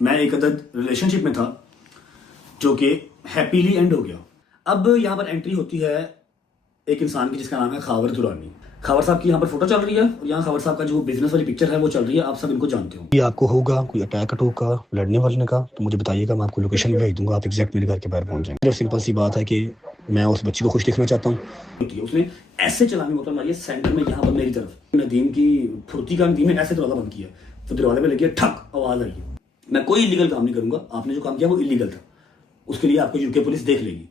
मैं एक अदद रिलेशनशिप में था जो कि हैप्पीली एंड हो गया। अब यहाँ पर एंट्री होती है एक इंसान की जिसका नाम है खावर दुरानी। खावर साहब की यहाँ पर फोटो चल रही है और यहाँ खावर साहब का जो बिजनेस वाली पिक्चर है वो चल रही है। आप सब इनको जानते हो। ये आपको होगा कोई अटैक का लड़ने वलने का तो मुझे बताइएगा, मैं आपको लोकेशन भेज दूंगा, आप एग्जैक्ट मेरे घर के बाहर पहुंच जाएंगे। सिंपल सी बात है कि मैं उस बच्ची को खुश दिखना चाहता हूँ। उसने ऐसे चलाने मतलब मारिए सेंटर में यहाँ पर मेरी तरफ नदीम की फुर्ती का नदीम ने ऐसे दरवाजा बंद किया तो दरवाजे पे लगी ठक आवाज आई। मैं कोई इलीगल काम नहीं करूंगा, आपने जो काम किया वो इलीगल था, उसके लिए आपको यूके पुलिस देख लेगी।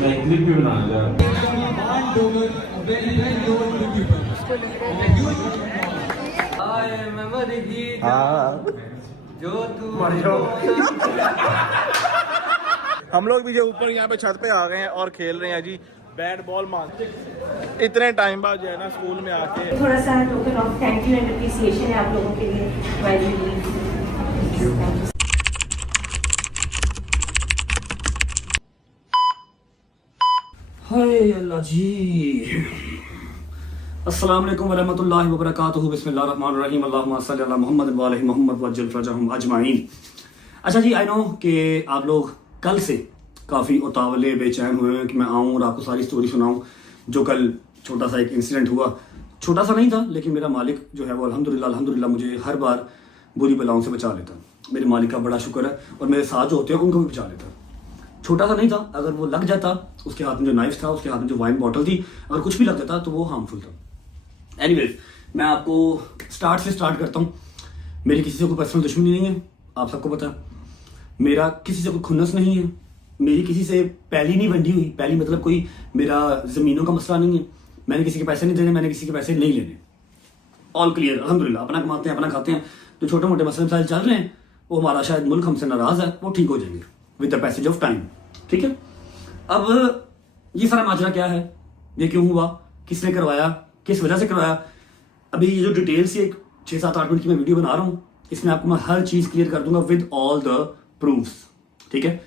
मैं क्लिप भी बनाना चाह रहा हम लोग भी जो ऊपर यहाँ पे छत पे आ गए हैं और खेल रहे हैं जी बैट बॉल मारते इतने टाइम बाद जो है ना स्कूल में आके थोड़ा सा token of thank you and appreciation है आप लोगों के लिए। हाय अल्लाह जी। अस्सलाम वालेकुम वरहमतुल्लाहि वबरकातुहू। बिस्मिल्लाहिर्रहमानिर्रहीम। अल्लाहुम्मा सल्लि अला मुहम्मद व आलि मुहम्मद वअज्जिल फरजहुम अजमाइन। अच्छा जी, आई नो कि आप लोग कल से काफ़ी उतावले बेचैन हुए हैं कि मैं आऊँ और आपको सारी स्टोरी सुनाऊँ। जो कल छोटा सा एक इंसिडेंट हुआ, छोटा सा नहीं था लेकिन मेरा मालिक जो है वो अल्हम्दुलिल्लाह मुझे हर बार बुरी बलाओं से बचा लेता। मेरे मालिक का बड़ा शुक्र है और मेरे साथ जो होते हैं उनको भी बचा लेता। छोटा सा नहीं था, अगर वो लग जाता, उसके हाथ में जो नाइफ था, उसके हाथ में जो वाइन बॉटल थी, अगर कुछ भी लग जाता तो वो हार्मफुल था। एनीवेज, मैं आपको स्टार्ट से स्टार्ट करता हूँ। मेरी किसी से कोई पर्सनल दुश्मनी नहीं है, आप सबको पता है। मेरा किसी से कोई खुन्नस नहीं है, मेरी किसी से पहली नहीं बंधी हुई। पहली मतलब कोई मेरा ज़मीनों का मसला नहीं है, मैंने किसी के पैसे नहीं देने, मैंने किसी के पैसे नहीं लेने। ऑल क्लियर अल्हम्दुलिल्लाह, अपना कमाते हैं, अपना खाते हैं। जो छोटे मोटे मसले मसाइल चल रहे हैं वो हमारा शायद मुल्क हमसे नाराज़ है, वो ठीक हो जाएंगे with the passage of time. ठीक है, अब ये सारा माजरा क्या है, ये क्यों हुआ, किसने करवाया, किस वजह से करवाया, अभी ये जो डिटेल्स ये 6-7-8 मिनट की मैं वीडियो बना रहा हूँ इसमें आपको मैं हर चीज़ क्लियर कर दूंगा विद ऑल द प्रूफ्स। ठीक है,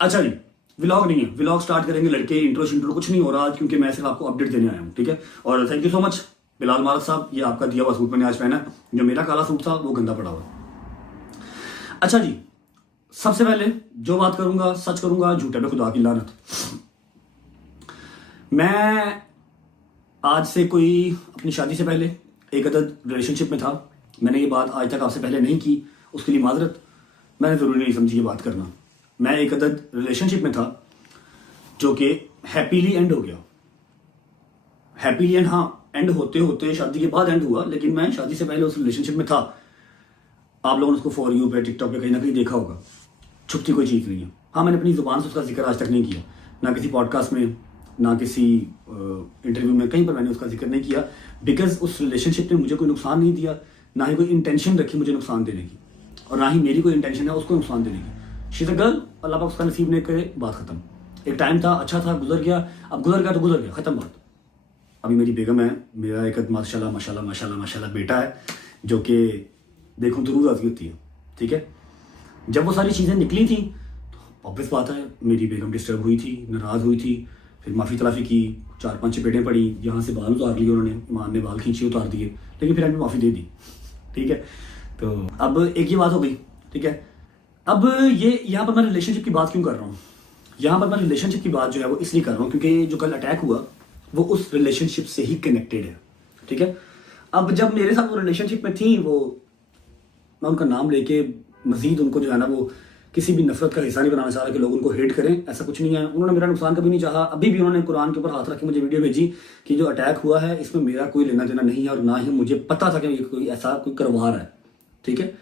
अच्छा जी, व्लॉग नहीं है, व्लॉग स्टार्ट करेंगे लड़के, इंट्रो कुछ नहीं हो रहा आज क्योंकि मैं सिर्फ आपको अपडेट देने आया हूँ। ठीक है, और thank you so much Bilal मारद साहब, ये आपका दिया हुआ सूट मैंने आज पहना है, जो मेरा काला सूट था वो गंदा पड़ा हुआ। अच्छा जी, सबसे पहले जो बात करूंगा सच करूंगा, झूठे पे खुदा की लानत। मैं आज से कोई अपनी शादी से पहले एक अदद रिलेशनशिप में था। मैंने ये बात आज तक आपसे पहले नहीं की, उसके लिए माजरत, मैंने ज़रूरी नहीं समझी ये बात करना। मैं एक अदद रिलेशनशिप में था जो कि हैप्पीली एंड हो गया। हैप्पीली एंड, हाँ, एंड होते होते शादी के बाद एंड हुआ, लेकिन मैं शादी से पहले उस रिलेशनशिप में था। आप लोगों ने उसको फॉर यू पे टिकटॉक पे कहीं ना कहीं देखा होगा, छुपती कोई चीज़ नहीं है। हाँ, मैंने अपनी ज़ुबान से उसका जिक्र आज तक नहीं किया, ना किसी पॉडकास्ट में, ना किसी इंटरव्यू में, कहीं पर मैंने उसका जिक्र नहीं किया, बिकॉज उस रिलेशनशिप ने मुझे कोई नुकसान नहीं दिया, ना ही कोई इंटेंशन रखी मुझे नुकसान देने की, और ना ही मेरी कोई इंटेंशन है उसको नुकसान देने की। शी इज़ अ गर्ल, अल्लाह पाक उसका नसीब नहीं करे, बात खत्म। एक टाइम था, अच्छा था, गुजर गया, अब गुजर गया तो गुजर गया, खत्म बात। अभी मेरी बेगम है, मेरा एक माशाल्लाह माशाल्लाह माशाल्लाह माशाल्लाह बेटा है, जो कि देखूँ तो रूह राज़ी होती है। ठीक है, जब वो सारी चीज़ें निकली थी तो ऑब्वियस बात है मेरी बेगम डिस्टर्ब हुई थी, नाराज़ हुई थी, फिर माफ़ी तलाफ़ी की, 4-5 चपेटें पड़ी, यहाँ से बाल उतार लिए उन्होंने, ईमान ने बाल खींचे उतार दिए, लेकिन फिर हमें माफ़ी दे दी। ठीक है, तो अब एक ये बात हो गई। ठीक है, अब ये यहाँ पर मैं रिलेशनशिप की बात क्यों कर रहा हूँ, यहाँ पर मैं रिलेशनशिप की बात जो है वो इसलिए कर रहा हूँ क्योंकि जो कल अटैक हुआ वो उस रिलेशनशिप से ही कनेक्टेड है। ठीक है, अब जब मेरे साथ वो रिलेशनशिप में थी, वो मैं उनका नाम लेके मजीद उनको जो है ना वो किसी भी नफरत का हिस्सा नहीं बनाना चाह रहा कि लोग उनको हेट करें, ऐसा कुछ नहीं है। उन्होंने मेरा नुकसान कभी नहीं चाहा, अभी भी उन्होंने कुरान के ऊपर हाथ रख के मुझे वीडियो भेजी कि जो अटैक हुआ है इसमें मेरा कोई लेना देना नहीं है, और ना ही मुझे पता था कि ये कोई ऐसा कोई करवा रहा है। ठीक है,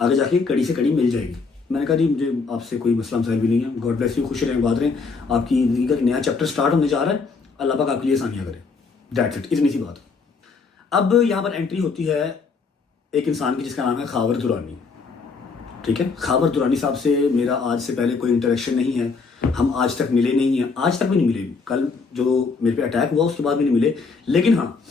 आगे जाके कड़ी से कड़ी मिल जाएगी। मैंने कहा जी मुझे आपसे कोई मसला मसाइल भी नहीं है, गॉड ब्लेस यू, खुश रहें, बात रहें, आपकी जिंदगी का नया चैप्टर स्टार्ट होने जा रहा है, अल्लाह पाक आपके लिए आसानियाँ करे, दैट्स इट, इतनी सी बात। अब यहाँ पर एंट्री होती है एक इंसान की जिसका नाम है खावर दुरानी। ठीक है, खावर दुरानी साहब से मेरा आज से पहले कोई इंटरेक्शन नहीं है, हम आज तक मिले नहीं हैं, आज तक भी नहीं मिले। कल जो मेरे पे अटैक हुआ उसके बाद भी नहीं मिले। लेकिन हाँ,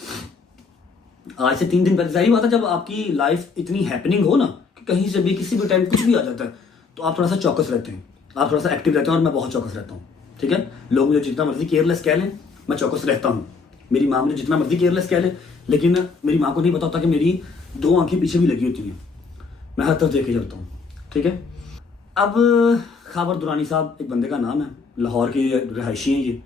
आज से 3 दिन पहले, जाहिर बात है जब आपकी लाइफ इतनी हैपनिंग हो ना कि कहीं से भी किसी भी टाइम कुछ भी आ जाता है, तो आप थोड़ा सा चौकस रहते हैं, आप थोड़ा सा एक्टिव रहते हैं, और मैं बहुत चौकस रहता हूँ। ठीक है, लोग मुझे जितना मर्जी केयरलेस कह लें, मैं चौकस रहता हूँ। मेरी माँ मुझे जितना मर्जी केयरलेस कह ले, लेकिन मेरी माँ को नहीं पता होता कि मेरी 2 आंखें पीछे भी लगी होती हैं। मैं हर तरफ देखे चलता हूँ। ठीक है, अब खाबर दुरानी साहब एक बंदे का नाम है, लाहौर के रहायशी हैं ये।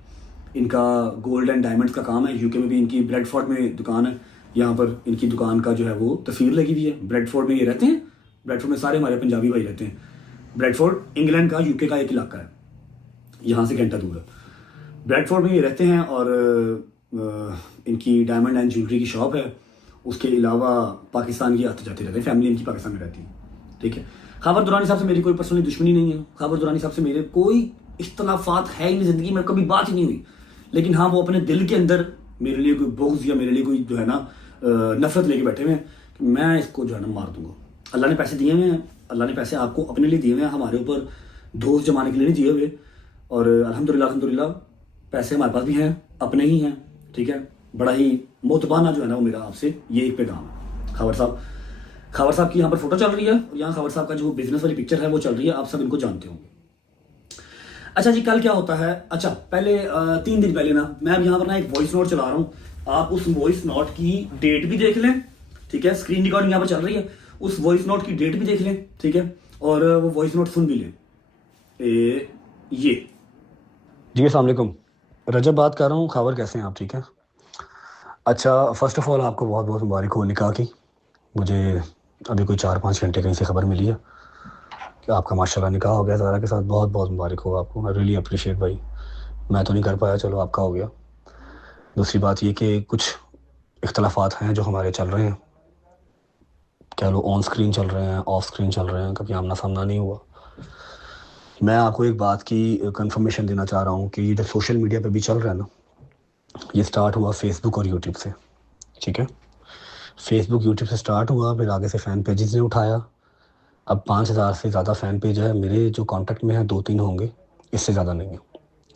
इनका गोल्ड एंड डायमंड्स का काम है। यूके में भी इनकी ब्रेडफोर्ड में दुकान है। यहाँ पर इनकी दुकान का जो है वो तस्वीर लगी हुई है। ब्रेडफोर्ड में ये रहते हैं। ब्रेडफोर्ड में सारे हमारे पंजाबी भाई रहते हैं। ब्रेडफोर्ड इंग्लैंड का, यूके का एक इलाका है, यहाँ से घंटा दूर है। ब्रेडफोर्ड में ये रहते हैं और इनकी डायमंड एंड ज्वेलरी की शॉप है। उसके अलावा पाकिस्तान की आते जाते रहते हैं, फैमिली इनकी पाकिस्तान में रहती है। ठीक है, खाबर दुरानी साहब से मेरी कोई पर्सनली दुश्मनी नहीं है। खाबर दुरानी साहब से मेरे कोई इख्तलाफात है ही नहीं, जिंदगी में कभी बात ही नहीं हुई। लेकिन हाँ, वो अपने दिल के अंदर मेरे लिए कोई बुग़्ज़ या मेरे लिए कोई जो है ना नफरत लेके बैठे हुए हैं कि मैं इसको जो है ना मार दूंगा। अल्लाह ने पैसे दिए हुए हैं, अल्लाह ने पैसे आपको अपने लिए दिए हुए हैं, हमारे ऊपर दोस्त जमाने के लिए नहीं दिए हुए। और अल्हम्दुलिल्लाह पैसे हमारे पास भी हैं, अपने ही हैं। ठीक है, बड़ा ही मोतबाना जो है ना वो मेरा आपसे ये एक पैगाम है। खाबर साहब की यहाँ पर फोटो चल रही है, और यहाँ खाबर साहब का जो बिजनेस वाली पिक्चर है वो चल रही है। आप सब इनको जानते होंगे। अच्छा जी, कल क्या होता है? अच्छा, पहले 3 दिन पहले ना मैं अब यहाँ पर ना एक वॉइस नोट चला रहा हूँ। आप उस वॉइस नोट की डेट भी देख लें। ठीक है, स्क्रीन रिकॉर्डिंग यहाँ पर चल रही है, उस वॉइस नोट की डेट भी देख लें। ठीक है, और वो वॉइस नोट सुन भी लें। ये जी अस्सलाम वालेकुम, रजब बात कर रहा हूँ। खबर कैसे हैं आप? ठीक है। अच्छा, फ़र्स्ट ऑफ़ ऑल आपको बहुत बहुत मुबारक हो निकाह की। मुझे अभी कोई 4-5 घंटे कहीं से खबर मिली है कि आपका माशाल्लाह निकाह हो गया ज़ारा के साथ। बहुत बहुत मुबारक हो आपको। आई रियली अप्रिशिएट भाई। मैं तो नहीं कर पाया, चलो आपका हो गया। दूसरी बात ये कि कुछ इख्तलाफात हैं जो हमारे चल रहे हैं, कह लो ऑन स्क्रीन चल रहे हैं, ऑफ स्क्रीन चल रहे हैं, कभी आमना सामना नहीं हुआ। मैं आपको एक बात की कंफर्मेशन देना चाह रहा हूँ कि ये जो सोशल मीडिया पे भी चल रहा है ना, ये स्टार्ट हुआ फेसबुक और यूट्यूब से। ठीक है, फेसबुक यूट्यूब से स्टार्ट हुआ, फिर आगे से फ़ैन पेजेस ने उठाया। अब 5000 से ज़्यादा फ़ैन पेज है मेरे जो कांटेक्ट में है, 2-3 होंगे, इससे ज़्यादा नहीं है।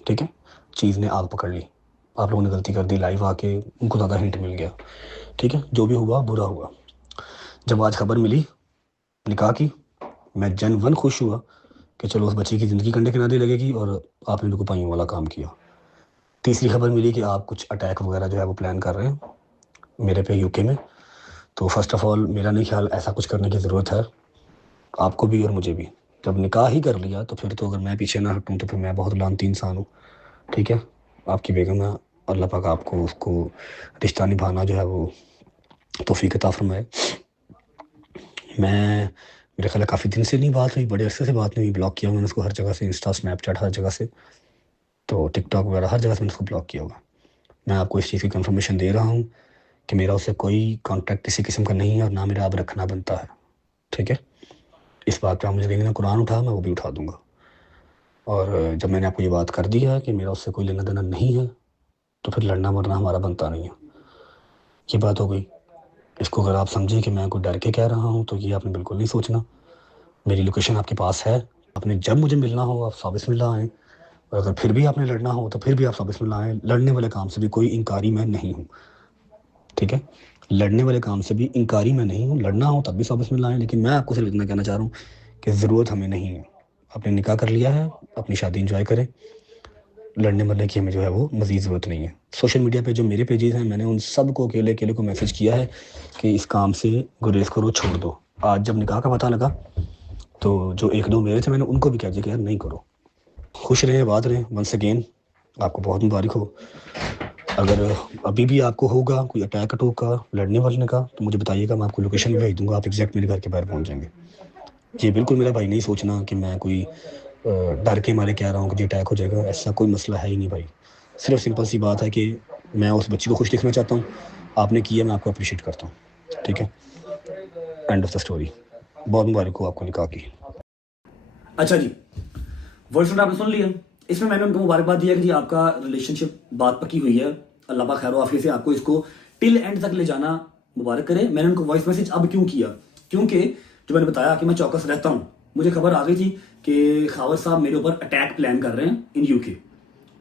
ठीक है, चीज़ ने आग पकड़ ली। आप लोगों ने गलती कर दी, लाइव आके उनको ज़्यादा हिंट मिल गया। ठीक है, जो भी हुआ बुरा हुआ। जब आज खबर मिली निकाह की, मैं जनवन खुश हुआ कि चलो उस बच्ची की ज़िंदगी कंधे किनारे लगेगी, और आपने बिल्कुल पाइयों वाला काम किया। तीसरी खबर मिली कि आप कुछ अटैक वगैरह जो है वो प्लान कर रहे हैं मेरे पे यूके में। तो फर्स्ट ऑफ़ ऑल मेरा नहीं ख्याल ऐसा कुछ करने की ज़रूरत है, आपको भी और मुझे भी। जब निकाह ही कर लिया तो फिर तो अगर मैं पीछे ना हटूँ तो फिर मैं बहुत लानती इंसान हूँ। ठीक है, आपकी बेगम है, अल्लाह पाक आपको उसको रिश्ता निभाना जो है वो तौफीक अता फरमाए। मेरे ख्याल काफ़ी दिन से नहीं बात हुई, बड़े अरसे से बात नहीं हुई। ब्लॉक किया मैंने उसको हर जगह से, इंस्टा, स्नैपचैट, हर जगह से, तो टिकटॉक वगैरह हर जगह से मैंने उसको ब्लॉक किया हुआ। मैं आपको इस चीज़ की कंफर्मेशन दे रहा हूँ कि मेरा उससे कोई कांटेक्ट किसी किस्म का नहीं है, और ना मेरा अब रखना बनता है। ठीक है, इस बात पे आप मुझे देंगे कुरान उठा, मैं वो भी उठा दूँगा। और जब मैंने आपको ये बात कर दी है कि मेरा उससे कोई लेना देना नहीं है, तो फिर लड़ना मरना हमारा बनता नहीं है। ये बात हो गई। इसको अगर आप समझें कि मैं कोई डर के कह रहा हूँ तो ये आपने बिल्कुल नहीं सोचना। मेरी लोकेशन आपके पास है, आपने जब मुझे मिलना हो आप साबित मिलना आएँ, और अगर फिर भी आपने लड़ना हो तो फिर भी आप साबित मिलना आएँ। लड़ने वाले काम से भी कोई इनकारी मैं नहीं हूँ। ठीक है, लड़ने वाले काम से भी इनकारी मैं नहीं हूँ। लड़ना हो तब भी साबित मिलना आएँ। लेकिन मैं आपको सिर्फ इतना कहना चाह रहा हूँ कि ज़रूरत हमें नहीं है। आपने निकाह कर लिया है, अपनी शादी इंजॉय करें। लड़ने मरने की हमें जो है वो मज़ीद ज़रूरत नहीं है। सोशल मीडिया पे जो मेरे पेजेस हैं, मैंने उन सब को अकेले अकेले को मैसेज किया है कि इस काम से गुरेज करो, छोड़ दो। आज जब निकाह का पता लगा तो जो 1-2 मेरे थे, मैंने उनको भी कह दिया कि यार नहीं करो। खुश रहें, आबाद रहें। वंस अगेन आपको बहुत मुबारक हो। अगर अभी भी आपको होगा कोई अटैक का लड़ने वलने का तो मुझे बताइएगा, मैं आपको लोकेशन भेज दूँगा, आप एग्जैक्ट मेरे घर के बाहर पहुँच जाएंगे। जी बिल्कुल मेरा भाई, नहीं सोचना कि मैं कोई डर के मारे कह रहा हूँ कि जी अटैक हो जाएगा, ऐसा कोई मसला है ही नहीं भाई। सिर्फ सिंपल सी बात है कि मैं उस बच्ची को खुश देखना चाहता हूँ। आपने किया, मैं आपको अप्रिशिएट करता हूँ। ठीक है, एंड ऑफ द स्टोरी। बहुत मुबारक हो आपको निकाह की। अच्छा जी, वॉइस नोट आपने सुन लिया। इसमें मैंने उनको मुबारकबाद दिया कि जी आपका रिलेशनशिप बात पक्की हुई है, अल्लाह पाक खैर आफियत से आपको इसको टिल एंड तक ले जाना मुबारक करे। मैंने उनको वॉइस मैसेज अब क्यों किया, क्योंकि जो मैंने बताया कि मैं चौकस रहता हूँ, मुझे खबर आ गई थी कि खावर साहब मेरे ऊपर अटैक प्लान कर रहे हैं इन यूके,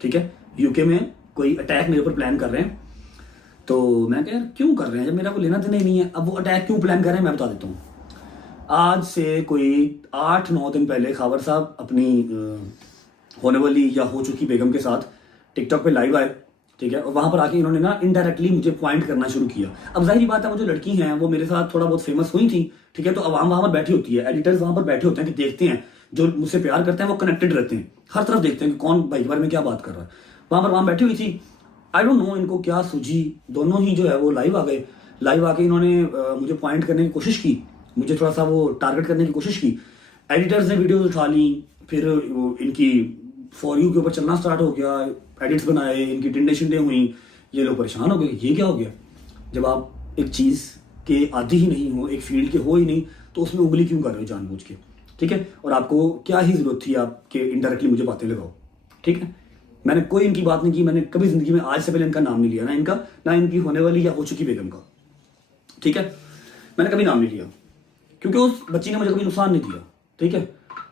ठीक है, यूके में कोई अटैक मेरे ऊपर प्लान कर रहे हैं। तो मैं कह यार क्यों कर रहे हैं जब मेरा कोई लेना देना ही नहीं है। अब वो अटैक क्यों प्लान कर रहे हैं मैं बता देता हूँ। आज से कोई 8-9 दिन पहले खावर साहब अपनी होने वाली या हो चुकी बेगम के साथ टिकटॉक पे लाइव आए, ठीक है, और वहां पर आके इन्होंने ना इनडायरेक्टली मुझे पॉइंट करना शुरू किया। अब जाहिर बात है वो जो लड़की हैं वो मेरे साथ थोड़ा बहुत फेमस हुई थी, ठीक है, तो अवाम वहां पर बैठी होती है, एडिटर्स वहां पर बैठे होते हैं कि देखते हैं जो मुझसे प्यार करते हैं वो कनेक्टेड रहते हैं, हर तरफ देखते हैं कि कौन भाई के बारे में क्या बात कर रहा है। वहां बैठी हुई थी, आई डोंट नो इनको क्या सूझी, दोनों ही जो है वो लाइव आ गए। लाइव आके इन्होंने मुझे पॉइंट करने की कोशिश की, मुझे थोड़ा सा वो टारगेट करने की कोशिश की। एडिटर्स ने वीडियोस उठा ली, फिर इनकी फॉर यू के ऊपर चलना स्टार्ट हो गया, एडिट्स बनाए, इनकी टिंडे शिंडे हुई, ये लोग परेशान हो गए, ये क्या हो गया। जब आप एक चीज़ के आदी ही नहीं हो, एक फील्ड के हो ही नहीं, तो उसमें उंगली क्यों कर रहे हो जानबूझ के, ठीक है। और आपको क्या ही जरूरत थी आपके इनडायरेक्टली मुझे बातें लगाओ, ठीक है। मैंने कोई इनकी बात नहीं की, मैंने कभी जिंदगी में आज से पहले इनका नाम नहीं लिया, ना इनकी होने वाली या हो चुकी बेगम का, ठीक है, मैंने कभी नाम नहीं लिया क्योंकि उस बच्ची ने मुझे कभी नुकसान नहीं दिया, ठीक है।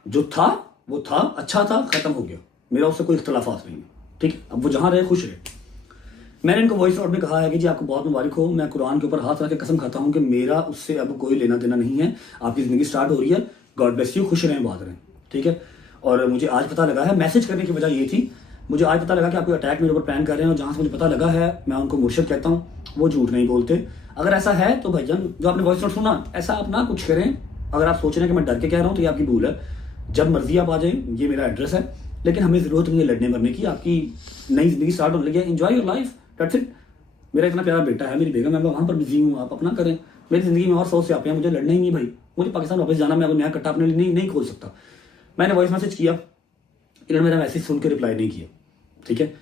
जो था वो था, अच्छा था, खत्म हो गया, मेरा उससे कोई इख्तलाफात नहीं है, ठीक है। अब वो जहां रहे खुश रहे। मैंने इनको वॉइस नोट में कहा है कि जी आपको बहुत मुबारक हो, मैं कुरान के ऊपर हाथ रख के कसम खाता हूं कि मेरा उससे अब कोई लेना देना नहीं है, आपकी जिंदगी स्टार्ट हो रही है, गॉड ब्लेस यू, खुश रहें, बात रहें, ठीक है। और मुझे आज पता लगा है, मैसेज करने की वजह ये थी, मुझे आज पता लगा कि आपको अटैक मेरे ऊपर प्लान कर रहे हैं, और जहां से मुझे पता लगा है मैं उनको मुर्शिद कहता हूँ, वो झूठ नहीं बोलते। अगर ऐसा है तो भाईजान जो आपने वॉइस नोट सुना, ऐसा आप ना कुछ करें। अगर आप सोच रहे हैं कि मैं डर के कह रहा हूँ तो ये आपकी भूल है, जब मर्जी आप आ जाएं, ये मेरा एड्रेस है, लेकिन हमें जरूरत नहीं है लड़ने मरने की। आपकी नई जिंदगी स्टार्ट होने लगी है, enjoy your life, that's it. मेरा इतना प्यारा बेटा है, मेरी बेगम है, मैं वहां पर बिजी हूँ, आप अपना करें। मेरी जिंदगी में और 100 स्यापे हैं, मुझे लड़ना ही नहीं भाई, मुझे पाकिस्तान वापस जाना, मैं वो नया कट्टा अपने लिए नहीं खोल सकता। मैंने वॉइस मैसेज किया, इन्होंने मेरा मैसेज सुन के रिप्लाई नहीं किया, ठीक है,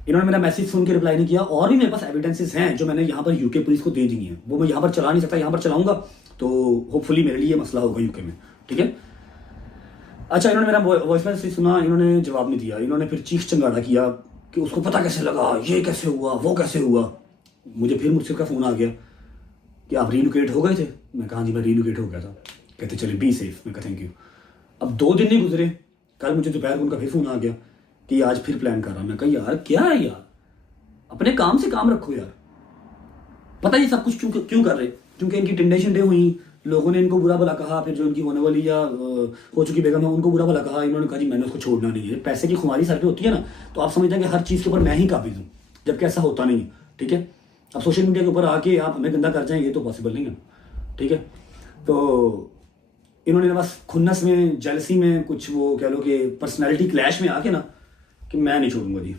इन्होंने मेरा मैसेज सुन के रिप्लाई नहीं किया। और भी मेरे पास एविडेंसेस हैं जो मैंने यहाँ पर यूके पुलिस को दे दी है, वो मैं यहाँ पर चला नहीं सकता, यहाँ पर चलाऊंगा तो होपफुली मेरे लिए मसला होगा यूके में, ठीक है। अच्छा, इन्होंने मेरा वॉइस मैसेज सुना, इन्होंने जवाब नहीं दिया, इन्होंने फिर चीख चंगाड़ा किया कि उसको पता कैसे लगा, ये कैसे हुआ, वो कैसे हुआ। मुझे फिर मुझसे का फोन आ गया कि आप रीलोकेट हो गए थे। मैं कहा जी मैं रीलोकेट हो गया था। कहते चले बी सेफ। मैं कहा थैंक यू। अब 2 दिन नहीं गुजरे, कल मुझे दोपहर को उनका फिर फोन आ गया कि आज फिर प्लान कर रहा। मैं कहा यार क्या है यार, अपने काम से काम रखो यार। पता ये सब कुछ क्यों कर रहे, क्योंकि इनकी टिंडे शिंडे हुई, लोगों ने इनको बुरा भला कहा, फिर जो इनकी होने वाली या हो चुकी बेगम है उनको बुरा भला कहा। इन्होंने कहा जी मैंने उसको छोड़ना नहीं है। पैसे की खुमारी सर पे होती है ना, तो आप समझते हैं कि हर चीज़ के ऊपर मैं ही काबिज हूँ, जबकि ऐसा होता नहीं है, ठीक है। अब सोशल मीडिया के ऊपर आके आप हमें गंदा कर जाएं, ये तो पॉसिबल नहीं है, ठीक है। तो इन्होंने बस खुन्नस में, जेलसी में, कुछ वो कह लो कि पर्सनैलिटी क्लैश में आके ना कि मैं नहीं छोड़ूंगा जी,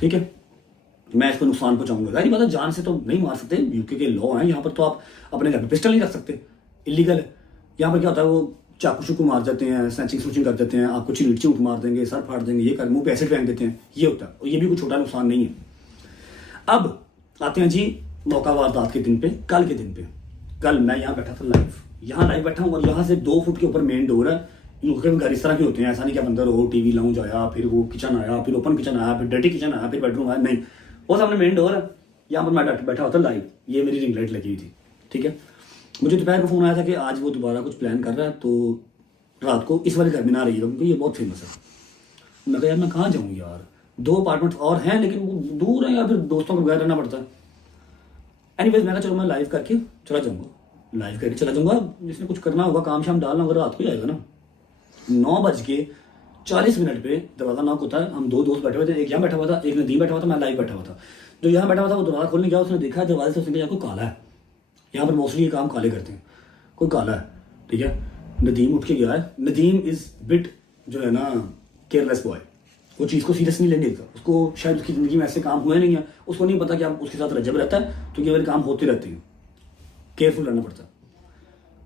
ठीक है, मैं इसको नुकसान पहुंचाऊंगा। यार पता जान से तो नहीं मार सकते, यूके के लॉ हैं, यहाँ पर तो आप अपने घर पे पिस्टल नहीं रख सकते, इलीगल है। यहाँ पर क्या होता है, वो चाकू शुकू मार देते हैं, स्नैचिंग स्नूचिंग कर देते हैं, आपको चिल्ट चिल्ट मार देंगे, सर फाड़ देंगे, ये कर मुंह पे एसिड फेंक देते हैं, ये होता है। और ये भी कोई छोटा नुकसान नहीं है। अब आते हैं जी मौका वारदात के दिन पे, कल के दिन पे। कल मैं यहाँ बैठा था लाइव, यहाँ लाइव बैठा हूँ और यहाँ से 2 फुट के ऊपर मेन डोर है। यूके में घर इस तरह के होते हैं, ऐसा नहीं कि अंदर हो, टीवी लाउंज आया, फिर वो किचन आया, फिर ओपन किचन आया, फिर डर्टी किचन आया, फिर बेडरूम आया, नहीं, वो सामने मेन डोर है। यहाँ पर मैं बैठा होता लाइव, ये मेरी रिंग लाइट लगी हुई थी, ठीक है। मुझे दोपहर को फोन आया था कि आज वो दोबारा कुछ प्लान कर रहा है, तो रात को इस वाले घर में ना रहिएगा क्योंकि ये बहुत फेमस है। मैं कहा यार मैं कहाँ जाऊँ यार, 2 अपार्टमेंट्स और हैं लेकिन वो दूर है, या फिर दोस्तों के बगैर रहना पड़ता है। एनीवेज मैं कहा चलो मैं लाइव करके चला जाऊँगा, लाइव करके चला जाऊँगा, जिसने कुछ करना होगा, काम शाम डालना होगा, रात को ही आएगा ना। 9:40 पे दरवाजा नॉक होता है। हम 2 दोस्त बैठे हुए थे, एक यहाँ बैठा हुआ था, एक नदीम बैठा हुआ था, मैं लाइव बैठा हुआ था। जो यहाँ बैठा हुआ था वो दरवाजा खोलने गया, उसने देखा दरवाजे से, उसने कहा कोई काला है। यहाँ पर मोस्टली ये काम काले करते हैं, कोई काला है, ठीक है। नदीम उठ के गया है। नदीम इज बिट जो है ना केयरलेस बॉय, वो चीज़ को सीरियस नहीं लेने देता। उसको शायद उसकी ज़िंदगी में ऐसे काम हुए नहीं है, उसको नहीं पता कि आप उसके साथ रजब रहता है तो ये वाले काम होते रहते हैं, केयरफुल रहना पड़ता है।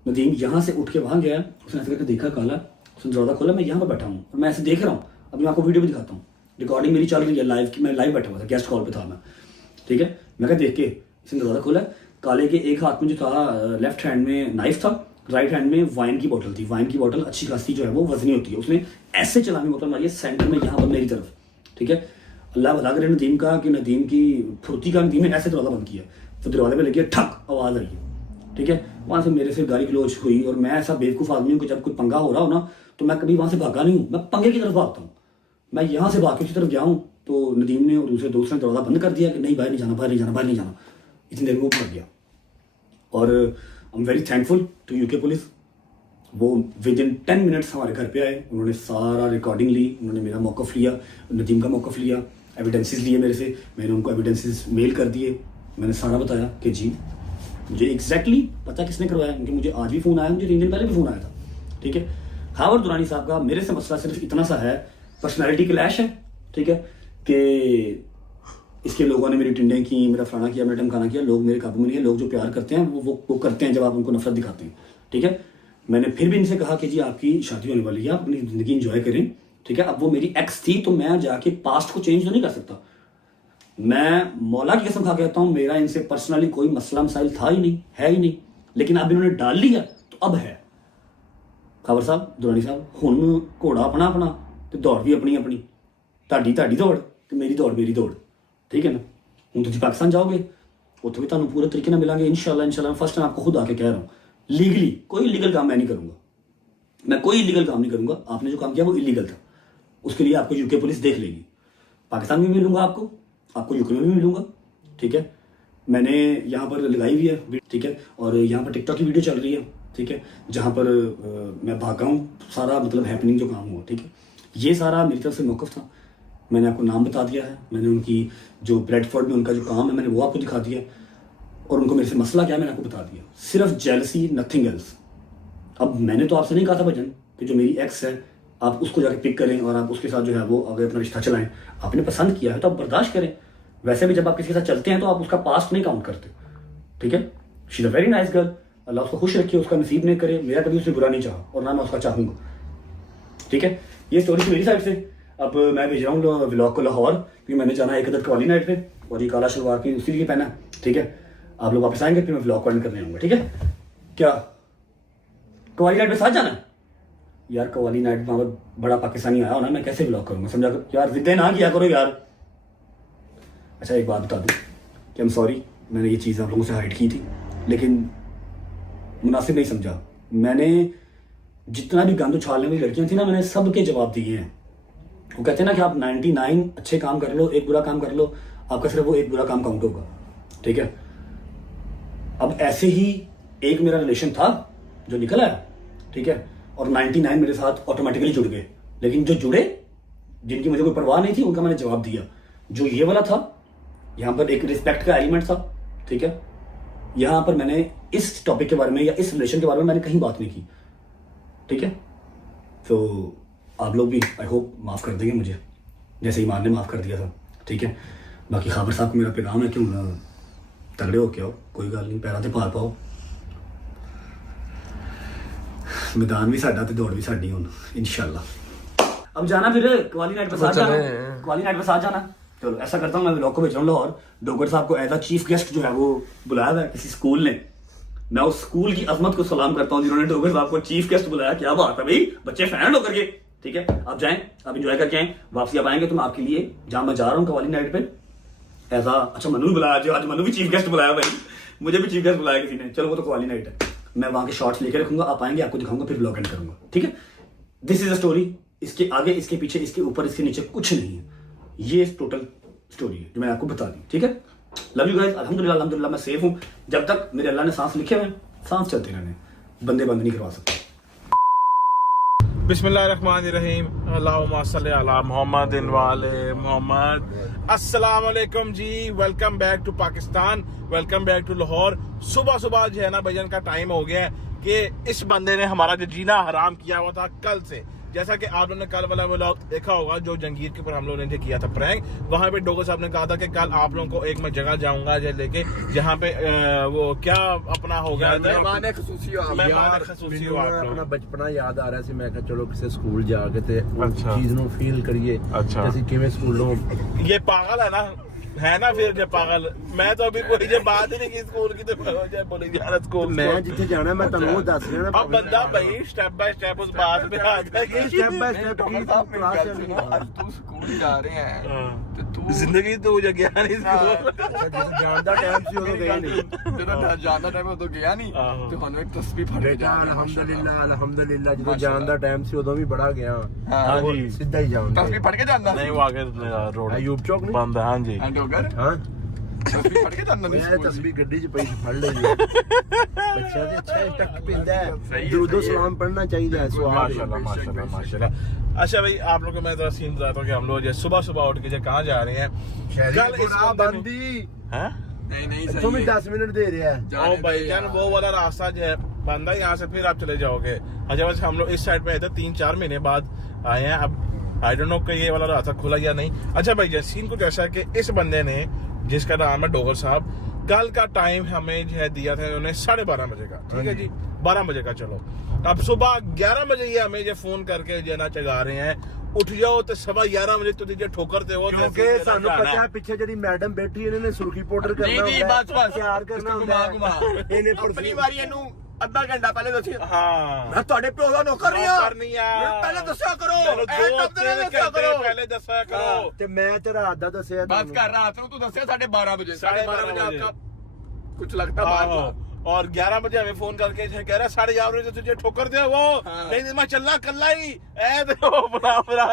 नदीम यहाँ से उठ के वहाँ गया, उसने ऐसे करके देखा काला, उसने दरवाजा खोला, मैं यहाँ पर बैठा हूँ और मैं ऐसे देख रहा हूँ। अभी मैं आपको वीडियो भी दिखाता हूँ, रिकॉर्डिंग मेरी चल रही है लाइव की, मैं लाइव बैठा हुआ था, गेस्ट कॉल पे था मैं, ठीक है। मैं क्या देख के इसने दरवाजा खोला, काले के एक हाथ में जो था लेफ्ट हैंड में नाइफ था, राइट हैंड में वाइन की बोतल थी। वाइन की बोतल अच्छी खासी जो है वो वजनी होती है, उसने ऐसे चलानी बोतल मारी है सेंटर में, यहाँ पर मेरी तरफ, ठीक है। अल्लाह भला करे नदीम का कि नदीम की फुर्ती का, नदीम ने ऐसे दरवाजा बंद किया, तो दरवाजे पे लगी ठक आवाज़ आई है, ठीक है। वहाँ से मेरे से गाली गलौज हुई और मैं ऐसा बेवकूफ़ आदमी हूँ कि जब कोई पंगा हो रहा हो ना तो मैं कभी वहाँ से भागा नहीं हूँ, मैं पंगे की तरफ भागता हूँ। मैं यहाँ से भाग के उसी तरफ गया हूँ तो नदीम ने और दूसरे दोस्त ने दरवाज़ा बंद कर दिया कि नहीं बाहर नहीं जाना, बाहर नहीं जाना, बाहर नहीं जाना। इतनी देर में वो भाग गया। और I am very thankful to UK police. वो विद इन 10 मिनट्स हमारे घर पे आए, उन्होंने सारा रिकॉर्डिंग ली, उन्होंने मेरा मौक़िफ़ लिया, नदीम का मौक़िफ़ लिया, एविडेंसेस लिए मेरे से, मैंने उनको एविडेंसेस मेल कर दिए। मैंने सारा बताया कि जी मुझे एग्जैक्टली पता किसने करवाया, क्योंकि मुझे आज भी फ़ोन आया, मुझे 3 दिन पहले भी फ़ोन आया था। ठीक है, खावर दुरानी साहब का मेरे से मसला सिर्फ इतना सा है, पर्सनैलिटी क्लैश है। ठीक है, कि इसके लोगों ने मेरी टिंडें की, मेरा फलाना किया, मेरा टमकाना किया। लोग मेरे काबू में नहीं है। लोग जो प्यार करते हैं वो करते हैं जब आप उनको नफरत दिखाते हैं। ठीक है, मैंने फिर भी इनसे कहा कि जी आपकी शादी होने वाली है, आप अपनी ज़िंदगी इंजॉय करें। ठीक है, अब वो मेरी एक्स थी तो मैं जाके पास्ट को चेंज तो नहीं कर सकता। मैं मौला की कसम खा के कहता हूँ, मेरा इनसे पर्सनली कोई मसला मसाइल था ही नहीं, है ही नहीं। लेकिन अब इन्होंने डाल लिया तो अब है। खबर साहब, दुरानी साहब, हुण घोड़ा अपना अपना तो दौड़ भी अपनी अपनी, ਤੁਹਾਡੀ दौड़ तो मेरी दौड़। ठीक है ना, हूँ तुम पाकिस्तान जाओगे, उत्थे भी तुहानूं पूरे तरीके नाल मिलांगे इंशाल्लाह। फर्स्ट टाइम आपको खुद आके कह रहा हूँ, लीगली कोई इलीगल काम मैं नहीं करूँगा, मैं कोई इलीगल काम नहीं करूँगा। आपने जो काम किया वो इलीगल था, उसके लिए आपको यूके पुलिस देख लेगी। पाकिस्तान में भी मिलूंगा आपको यूके में भी मिलूंगा। ठीक है, मैंने यहाँ पर लगाई हुई है, ठीक है, और यहाँ पर टिकटॉक की वीडियो चल रही है। ठीक है, जहाँ पर मैं भागा हूँ, सारा मतलब हैपनिंग जो काम हुआ। ठीक है, ये सारा मेरी तरफ से मौक़िफ़ था। मैंने आपको नाम बता दिया है, मैंने उनकी जो ब्रेडफोर्ड में उनका जो काम है मैंने वो आपको दिखा दिया, और उनको मेरे से मसला क्या है मैंने आपको बता दिया। सिर्फ जेलसी, नथिंग एल्स। अब मैंने तो आपसे नहीं कहा था भजन कि जो मेरी एक्स है आप उसको जाके पिक करें और आप उसके साथ जो है वो अगर अपना रिश्ता चलाएं। आपने पसंद किया है तो आप बर्दाश्त करें। वैसे भी जब आप किसी के साथ चलते हैं तो आप उसका पास्ट नहीं काउंट करते। ठीक है, she is a very nice girl, Allah उसको खुश रखिए, उसका नसीब नहीं करे। मेरा कभी उससे बुरा नहीं चाहा और ना मैं उसका चाहूँगा। ठीक है, ये स्टोरी थी मेरी साइड से। अब मैं भेज रहा हूँ व्लॉग को लाहौर, क्योंकि मैंने जाना है एक अदद कवाली नाइट पे, और ये काला शलवार की उसी लिए पहना है। ठीक है, आप लोग वापस आएंगे फिर मैं व्लॉग को एंड करने आऊँगा। ठीक है, क्या कवाली नाइट पे साथ जाना है? यार कवाली नाइट में अगर बड़ा पाकिस्तानी आया हो ना, मैं कैसे व्लॉग करूँगा? समझा कर यार, जिद्दे ना किया करो यार। अच्छा एक बात बता दूँ कि I'm सॉरी, मैंने ये चीज़ आप लोगों से हाइड की थी, लेकिन मुनासिब नहीं समझा। मैंने जितना भी गंद उछालने वाली लड़कियां थी ना, मैंने सबके जवाब दिए हैं। वो कहते हैं ना कि आप 99 अच्छे काम कर लो, एक बुरा काम कर लो, आपका सिर्फ वो एक बुरा काम काउंट होगा। ठीक है, अब ऐसे ही एक मेरा रिलेशन था जो निकल आया। ठीक है, और 99 मेरे साथ ऑटोमेटिकली जुड़ गए। लेकिन जो जुड़े, जिनकी मुझे कोई परवाह नहीं थी, उनका मैंने जवाब दिया। जो ये वाला था, यहाँ पर एक रिस्पेक्ट का एलिमेंट था। ठीक है, यहाँ पर मैंने इस टॉपिक के बारे में या इस रिलेशन के बारे में मैंने कहीं बात नहीं की। ठीक है, तो आप लोग भी आई होप माफ़ कर देंगे मुझे, जैसे ईमान ने माफ़ कर दिया था। ठीक है, बाकी खाबर साहब को मेरा पैगाम है कि हूँ तगड़े हो के आओ, कोई गल नहीं, पैरों ते भार पाओ। मैदान भी साडा ते दौड़ भी साडी हुण इंशाल्लाह। अब जाना फिर कवाली नाइट पे साथ जाना, कवाली नाइट पे साथ जाना। चलो ऐसा करता हूँ, मैं व्लॉग को भेज रहा हूँ लाहौर। डोगर साहब को एज अ चीफ गेस्ट जो है वो बुलाया हुआ है किसी स्कूल ने। मैं उस स्कूल की अजमत को सलाम करता हूँ जिन्होंने डोगर साहब को चीफ गेस्ट बुलाया। क्या बात है भाई, बच्चे फैन होकर के। ठीक है, आप जाएं, आप इंजॉय करके आएं, वापसी आप आएंगे तो मैं आपके लिए, जहाँ मैं जा रहा हूँ कवाली नाइट पे एज अच्छा मनु भी बुलाया, आज मनु भी चीफ गेस्ट बुलाया भाई, मुझे भी चीफ गेस्ट बुलाया किसी ने। चलो वो तो कवाली नाइट है, मैं वहाँ के शॉर्ट्स लेके रखूंगा, आप आएंगे, आपको दिखाऊंगा, फिर ब्लॉग एंड करूंगा। ठीक है, दिस इज अ स्टोरी। इसके आगे, इसके पीछे, इसके ऊपर, इसके नीचे कुछ नहीं है। ये टोटल स्टोरी है जो मैंने आपको बता दी। ठीक है, लव यू गाइस। अल्हम्दुलिल्लाह मैं सेफ हूँ। जब तक मेरे अल्लाह ने सांस लिखे हुए, सांस चलते रहने, बंदे बंद नहीं करवा सकते। बिस्मिल्लाहिर्रहमानिर्रहीम, अल्लाहुम्मा सल्ली अला मुहम्मदिन व आले मुहम्मद। अस्सलाम वालेकुम जी, welcome back to Pakistan, welcome back to Lahore. सुबह सुबह जो है ना भजन का टाइम हो गया है कि इस बंदे ने हमारा जो जीना हराम किया हुआ था कल से। जैसा कि आप लोगों ने कल वाला व्लॉग देखा होगा जो जंगीर के ऊपर हम लोगों ने किया था प्रैंक, वहां पे डोगर साहब ने कहा था कि कल आप लोगों को एक मैं जगह जाऊंगा लेके, जहाँ पे वो क्या अपना होगा अपना बचपना याद आ रहा सी। मैं चलो किसी स्कूल जाके ते चीज नु फील करिए। अच्छा, जैसे किवें स्कूलों ये पागल है ना फिर जो पागल। मैं तो अभी कोई जो बात ही नहीं की स्कूल की, तो बोली जा रहा स्कूल। मैं जिथे जाना मैं तन्नू दस रहा ना। अब बंदा भाई स्टेप बाय स्टेप उस बात पे आ जाए। स्टेप बाय स्टेप की क्लास ਪੜ੍ਹਨ ਜਾ ਰਹੇ ਆ ਤੇ ਤੂੰ ਜ਼ਿੰਦਗੀ ਤੋਂ ਜਗਿਆ ਨਹੀਂ ਜਾਣ ਦਾ ਟਾਈਮ ਸੀ ਉਦੋਂ ਗਏ ਨਹੀਂ ਜਦੋਂ ਜਾਣ ਦਾ ਟਾਈਮ ਉਦੋਂ ਗਿਆ ਨਹੀਂ ਤੇ ਸਾਨੂੰ ਇੱਕ ਤਸਬੀਹ ਫੜ ਕੇ ਬੇਟਾ ਜਾ ਅਲਹਮਦੁਲਿਲਾ ਜਦੋਂ ਜਾਣ ਦਾ ਟਾਈਮ ਸੀ ਉਦੋਂ ਵੀ ਬੜਾ ਗਿਆ ਹਾਂਜੀ ਸਿੱਧਾ ਹੀ ਜਾਣ ਤਸਬੀਹ ਫੜ ਕੇ ਜਾਂਦਾ ਨਹੀਂ ਉਹ ਆਗੇ ਰੋਡ ਅਯੂਬ ਚੌਕ ਨਹੀਂ ਬੰਦ ਹੈ ਹਾਂਜੀ ਐਂਡ ਹੋ ਗਿਆ ਹਾਂ ਤਸਬੀਹ ਫੜ ਕੇ ਜਾਂਦਾ ਨਹੀਂ ਮੈਂ ਤਸਬੀਹ ਗੱਡੀ 'ਚ ਪਈ ਸੀ, ਫੜ ਲਈ ਬੱਚਾ ਤੇ ਅੱਛਾ ਟੱਕ ਪਿੰਦਾ ਹੈ ਦੁਰੂਦ ਸਲਾਮ पढ़ना चाहिए है सवाल माशाल्लाह माशाल्लाह माशाल्लाह। अच्छा भाई आप लोग को मैं थोड़ा सीन बताता हूँ कि हम लोग जो सुबह सुबह उठ के जो कहाँ जा रहे हैं कल इस बंदी हैं नहीं तुम ही 10 मिनट दे रहे हैं ओ भाई जान वो वाला रास्ता जो है बंदा यहाँ से फिर आप चले जाओगे। अच्छा बस हम लोग इस साइड पे आए थे 3-4 महीने बाद आए हैं। अब आई डोंट नो कि ये वाला रास्ता खुला या नहीं। अच्छा भाई जैसे सीन कुछ ऐसा है कि इस बंदे ने जिसका नाम है डोगर साहब कल का टाइम हमें जो है दिया था इन्होंने 12:30 बजे का, ठीक है जी 12 बजे का। चलो अब सुबह 11 बजे ये हमें जो फोन करके जो ना चगा रहे हैं उठ जाओ तो 11:15 बजे तुझे जो ठोकरते हो क्योंकि ਸਾਨੂੰ ਪਤਾ ਹੈ ਪਿੱਛੇ ਜਿਹੜੀ ਮੈਡਮ ਬੈਠੀ ਇਹਨਾਂ ਨੇ ਸੁਰਖੀ ਪਾਊਡਰ ਕਰਨਾ ਨਹੀਂ ਬਸ ਤਿਆਰ ਕਰਨਾ ਹੁੰਦਾ ਇਹਨੇ ਆਪਣੀ ਵਾਰੀ ਇਹਨੂੰ ਅੱਧਾ ਘੰਟਾ ਪਹਿਲੇ ਦੱਸਿਆ हाँ ਮੈਂ ਤੁਹਾਡੇ ਪਿਓ ਦਾ ਨੌਕਰ ਨਹੀਂ ਆ करनी है ਪਹਿਲੇ ਦੱਸਿਆ ਕਰੋ चलो ਇਹ 2-3 ਦਫ਼ਤਰ ਦੇ ਦੱਸਿਆ घंटे ਕਰੋ पहले दसा करो। ਤੇ ਮੈਂ ਤੇ ਰਾਤ ਦਾ ਦੱਸਿਆ बस कर रात को तू दसिया 12:30 बजे 12:30 बजे बजे। आपका कुछ लगता बात हाँ, और 11 बजे हमें फोन करके कह रहा 11:30 बजे तुझे ठोकर दे वो नहीं मैं चलना कल्ला ही ऐ देखो बड़ा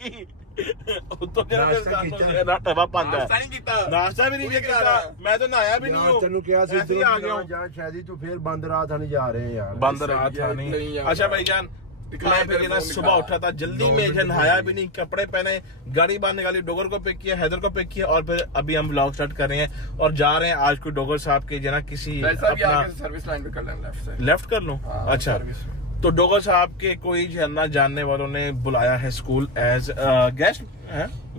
की तो तेरा नाश्ता पांदा नाश्ता नहीं कीता नाश्ता भी नहीं किया मैं तो नहाया भी नहीं हूं ਤੈਨੂੰ ਕਿਹਾ ਸੀ ऐसे ही आ गया हूं। ਜਾ ਸ਼ਾਇਦ ਤੂੰ ਫੇਰ ਬੰਦ ਰਾਤ ਆਣੀ ਜਾ ਰਹੇ हैं यार बंद रहा था नहीं। अच्छा भाईजान मैं फिर ना सुबह उठा था जल्दी में जो नहाया भी नहीं, कपड़े पहने, गाड़ी बाहर निकाली, डोगर को पिक किया, हैदर को पिक किया और फिर अभी हम व्लॉग स्टार्ट कर रहे हैं और जा रहे हैं आज कोई डोगर साहब के जना किसी अपना सर्विस लाइन पे कर लेना लेफ्ट से लेफ्ट कर लूं। अच्छा तो डोगर साहब के कोई जो है ना जानने वालों ने बुलाया है स्कूल एज गेस्ट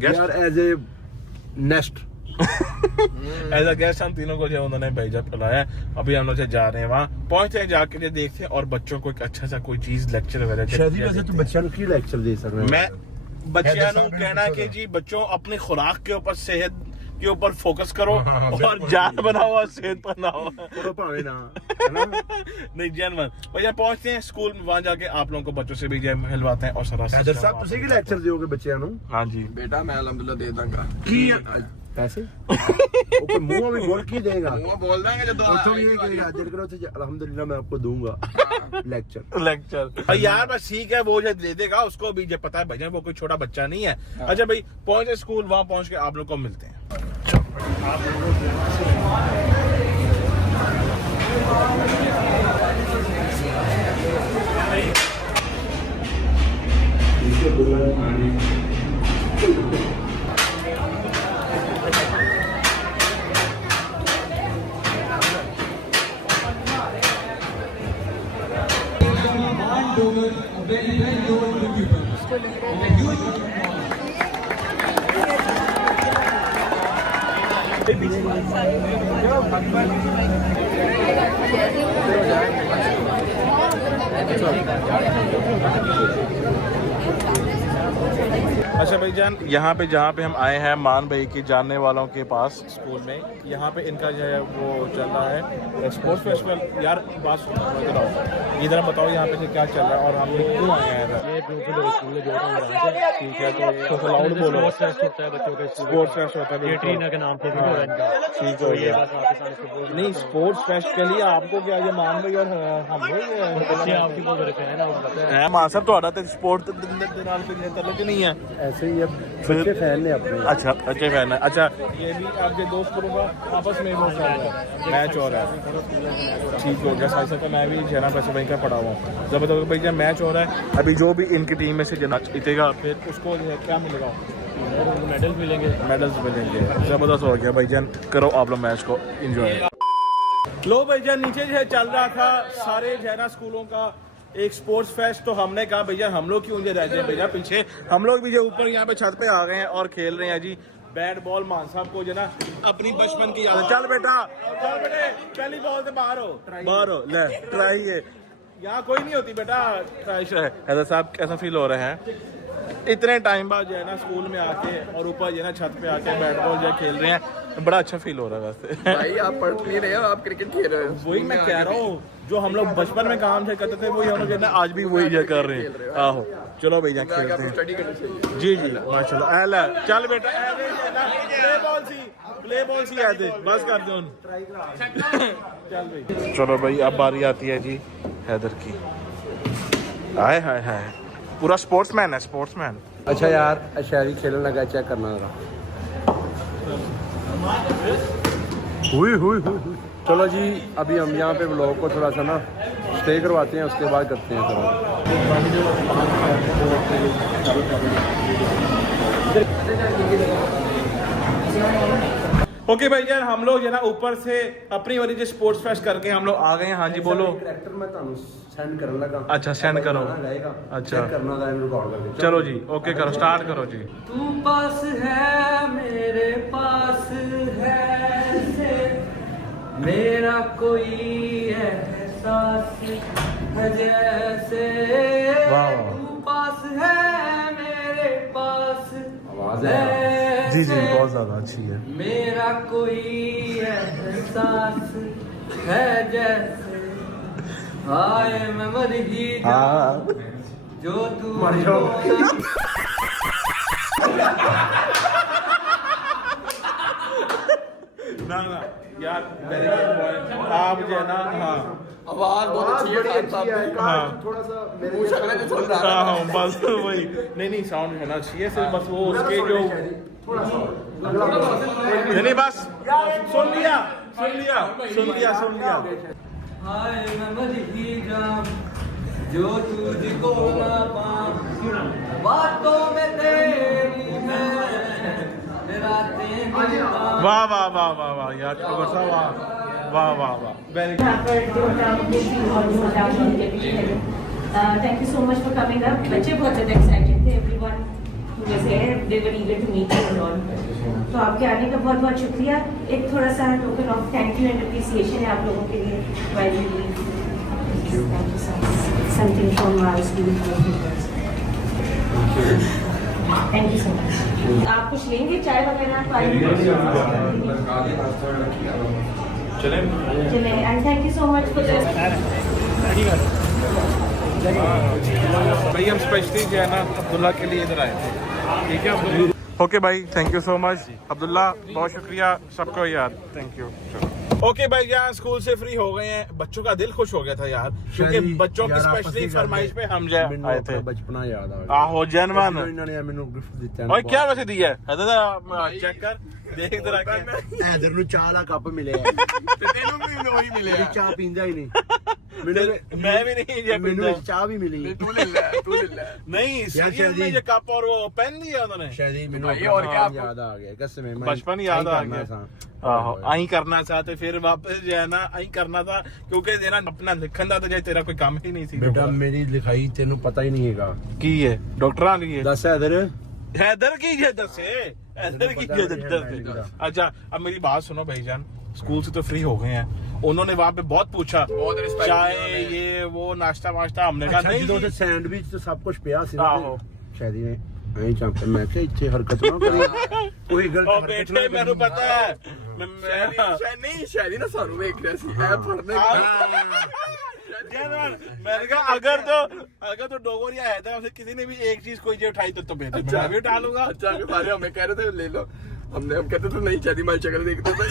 यार as a nest as a guest हम तीनों को जो है उन्होंने भेजा बुलाया। अभी हम लोग जा रहे हैं वहाँ पहुंचते हैं जाके जो देखते हैं और बच्चों को एक अच्छा सा कोई चीज लेक्चर वगैरह शायद वैसे तू बच्चों को की लेक्चर दे सकता है मैं बच्चों को कहना कि जी बच्चों अपनी खुराक के ऊपर सेहत के ऊपर फोकस करो और जान बनाओ और सेहत बनाओ भावे ना नहीं जैन भैया पहुंचते हैं स्कूल में वहां जाके आप लोगों को बच्चों से भी जो मिलवाते हैं और सारा हैदर साहब ਤੁਸੀਂ ਕੀ ਲੈਕਚਰ ਦਿਓਗੇ ਬੱਚਿਆਂ ਨੂੰ हाँ जी बेटा मैं अलहमदुलिल्लाह दे दूंगा ਕੀ ਪੈਸੇ ਉਹ ਕੋਈ ਮੂੰਹ ਵੀ ਬੋਲ ਕੀ ਦੇਗਾ वो बोल देंगे जब ਉੱਥੋਂ ਵੀ ਇਹ ਕਹੇਗਾ ਜਦ ਕਰੋ ਤੇ ਅਲਹਮਦੁਲਿल्लाह मैं आपको दूंगा लेक्चर यार बस ठीक है वो जो दे देगा उसको भी जो पता है भैया वो कोई छोटा बच्चा नहीं है। अच्छा भाई पहुंचे स्कूल वहां पहुंच के आप लोग को मिलते हैं। अच्छा भाईजान यहाँ पे जहाँ पे हम आए हैं मान भाई के जानने वालों के पास स्कूल में यहाँ पे इनका जो है वो चल रहा है स्पोर्ट्स फेस्टिवल। यार बात सुनो इधर बताओ यहाँ पे क्या चल रहा है और हम लोग क्यों आए हैं इधर? ठीक है तो लाउड बोलो। स्पोर्ट्स फेस्ट होता है के नाम से ठीक हो गया। नहीं स्पोर्ट्स फेस्ट के लिए आपको क्या ये मान भाई और हम है मान साहब ਤੁਹਾਡਾ ਤੇ ਸਪੋਰਟ ਦੇ ਨਾਲ ਕੋਈ ਤਾਲੁਕ नहीं है ऐसे ही अब बच्चे फैन ने अपने अच्छा अच्छे फैन है। अच्छा ये भी आपके दोस्त लोगों का आपस में वो चल रहा है मैच हो रहा है ठीक हो गया साथ साथ मैं भी जरा पैसे वहीं का पड़ा हुआ हूँ जब बताओ भाई जब मैच हो रहा है अभी जो भी इनकी टीम में से जना जीतेगा फिर उसको जो है क्या मिलेगा मेडल्स मिलेंगे जबरदस्त हो गया भाई जान करो आप लोग मैच को एंजॉय। लो भाई जान नीचे जो है चल रहा था सारे जो है ना स्कूलों का एक स्पोर्ट्स फेस्ट तो हमने कहा भैया हम लोग क्यों रह जाए भैया पीछे हम लोग भी जो ऊपर यहाँ पे छत पे आ गए हैं और खेल रहे हैं जी बैट बॉल। मान साहब को जो ना अपनी बचपन की याद चल बेटा चल बेटे पहली बॉल से बाहर हो ले ट्राई है यहाँ कोई नहीं होती बेटा ट्राई है। हैदर साहब कैसा फील हो रहे हैं इतने टाइम बाद जो है ना स्कूल में आके और ऊपर जो है ना छत पे आके बैट बॉल जो खेल रहे हैं बड़ा अच्छा फील हो रहा है वैसे। भाई आप पढ़ नहीं रहे हो, आप क्रिकेट खेल रहे हो। वही मैं कह रहा हूँ, जो हम लोग बचपन में काम से करते थे वही हम लोग कहते हैं आज भी वही जो कर रहे हैं। आहो चलो भैया खेलते हैं। स्टडी करनी चाहिए। जी जी माशाल्लाह। एला चल बेटा प्ले बॉल सी आते बस कर दो। चल भाई चलो भाई अब बारी आती है जी हैदर की। हाय हाय हाय पूरा स्पोर्ट्समैन है, स्पोर्ट्समैन। अच्छा यार शहरी खेलने लगा, चेक करना जरा। हुई हुई हुई हुई। चलो जी अभी हम यहाँ पे व्लॉग को थोड़ा सा ना स्टे करवाते हैं, उसके बाद करते हैं थोड़ा। ओके भाई यार हम लोग जो ना ऊपर से अपनी वाली जो स्पोर्ट्स फेस्ट करके हम लोग आ गए हैं। हाँ जी बोलो। करैक्टर मैं ਤੁਹਾਨੂੰ सेंड करने लगा। अच्छा सेंड करो। अच्छा अच्छा करना था रिकॉर्ड करके। चलो जी ओके करो, स्टार्ट करो जी। तू पास है मेरे पास है से मेरा कोई एहसास है जैसे तू पास है मेरे पास आवाज है। जी जी बहुत ज्यादा अच्छी है। मेरा कोई एहसास है जैसे हाय मैं मर ही जाऊं जो तू मर ना ना यार आप जो है ना हाँ आवाज बहुत अच्छी है। हाँ थोड़ा सा मेरे मुंह शक्ल में सुन रहा हाँ हाँ बस वही नहीं साउंड होना चाहिए सिर्फ बस वो उसके जो नहीं बस सुन लिया हाय मैं मर ही जाऊं जो तुझको ना पाऊं बातों में तेरी मैं रातें बिताऊं। वाह वाह वाह वाह वाह यार शुक्र सा वाह वाह वाह वाह वेरी यहाँ पर thank you so much for coming up. बच्चे बहुत ज़्यादा एक्साइटेड थे, everyone who was here they were eager to meet you and all. तो आपके आने का बहुत बहुत शुक्रिया। एक थोड़ा सा token of thank you and appreciation है आप लोगों के लिए। While you leave something from our school. Thank you so much. आप कुछ लेंगे चाय वगैरह? चले and thank you so much for this. भाई हम स्पेशली जो है ना अब्दुल्ला के लिए इधर आए थे। ठीक है ओके भाई thank you so much Abdullah, बहुत शुक्रिया सबको यार, थैंक यू। ओके भाई यार स्कूल से फ्री हो गए हैं, बच्चों का दिल खुश हो गया था यार क्योंकि बच्चों की स्पेशली फरमाइश पे हम जो आए थे। बचपना याद आ गया। आहो जनवन इन्होंने मैंने गिफ्ट दिता और क्या वैसे दिया है चेक कर देख जरा क्या हैदर ਨੂੰ ਚਾਹ ਦਾ ਕੱਪ ਮਿਲਿਆ ਤੇ ਤੈਨੂੰ ਵੀ ਉਹੀ ਮਿਲਿਆ। ਚਾਹ ਪੀਂਦਾ ਹੀ ਨਹੀਂ। मैं भी नहीं ये ਮੈਨੂੰ ਚਾਹ ਵੀ ਮਿਲੀ। तू ले ले नहीं सीरियल में ये कप और वो पेन दिया उन्होंने शायद ही ਮੈਨੂੰ भाई, और क्या आपको- याद आ गया कसम में बचपन याद आ गया। आहो आई करना चाहते फिर वापस जो है ना आई करना था क्योंकि देना अपना लिखन था तो जो तेरा कोई काम ही नहीं थी। बेटा मेरी लिखाई तेनू पता ही नहीं हैगा की है डॉक्टरां की है दस हैदर हैदर की ये दसे हैदर की ये दसे। अच्छा अब मेरी बात सुनो भाईजान, स्कूल से तो फ्री हो गए हैं, उन्होंने वहाँ पे बहुत पूछा बहुत रिस्पेक्ट चाय ये वो नाश्ता वाश्ता, हमने कहा नहीं ਜਦੋਂ ਤੇ जी। ਸੈਂਡਵਿਚ ਤੇ ਸਭ ਕੁਝ ਪਿਆ ਸੀ ਆਹੋ। ਸ਼ਾਇਦ ਹੀ ਐਂ ਚਾਂਪੇ ਮੈਂ ਕਿ ਇੱਥੇ ਹਰਕਤ ਨਾ ਕਰੀ ਕੋਈ ਗਲਤ ओ ਹਰਕਤ बेटे ਨਾ मैंने पता है नहीं शायरी ना सानू देख रहा सी पढ़ने मैंने कहा अगर तो डोगोरिया है तो हमसे किसी ने भी एक चीज कोई जो उठाई तो बेटे मैं भी उठा लूंगा। अच्छा हमारे हमें कह रहे थे ले लो, हम कहते थे नहीं शादी माई शक्ल देखते थे।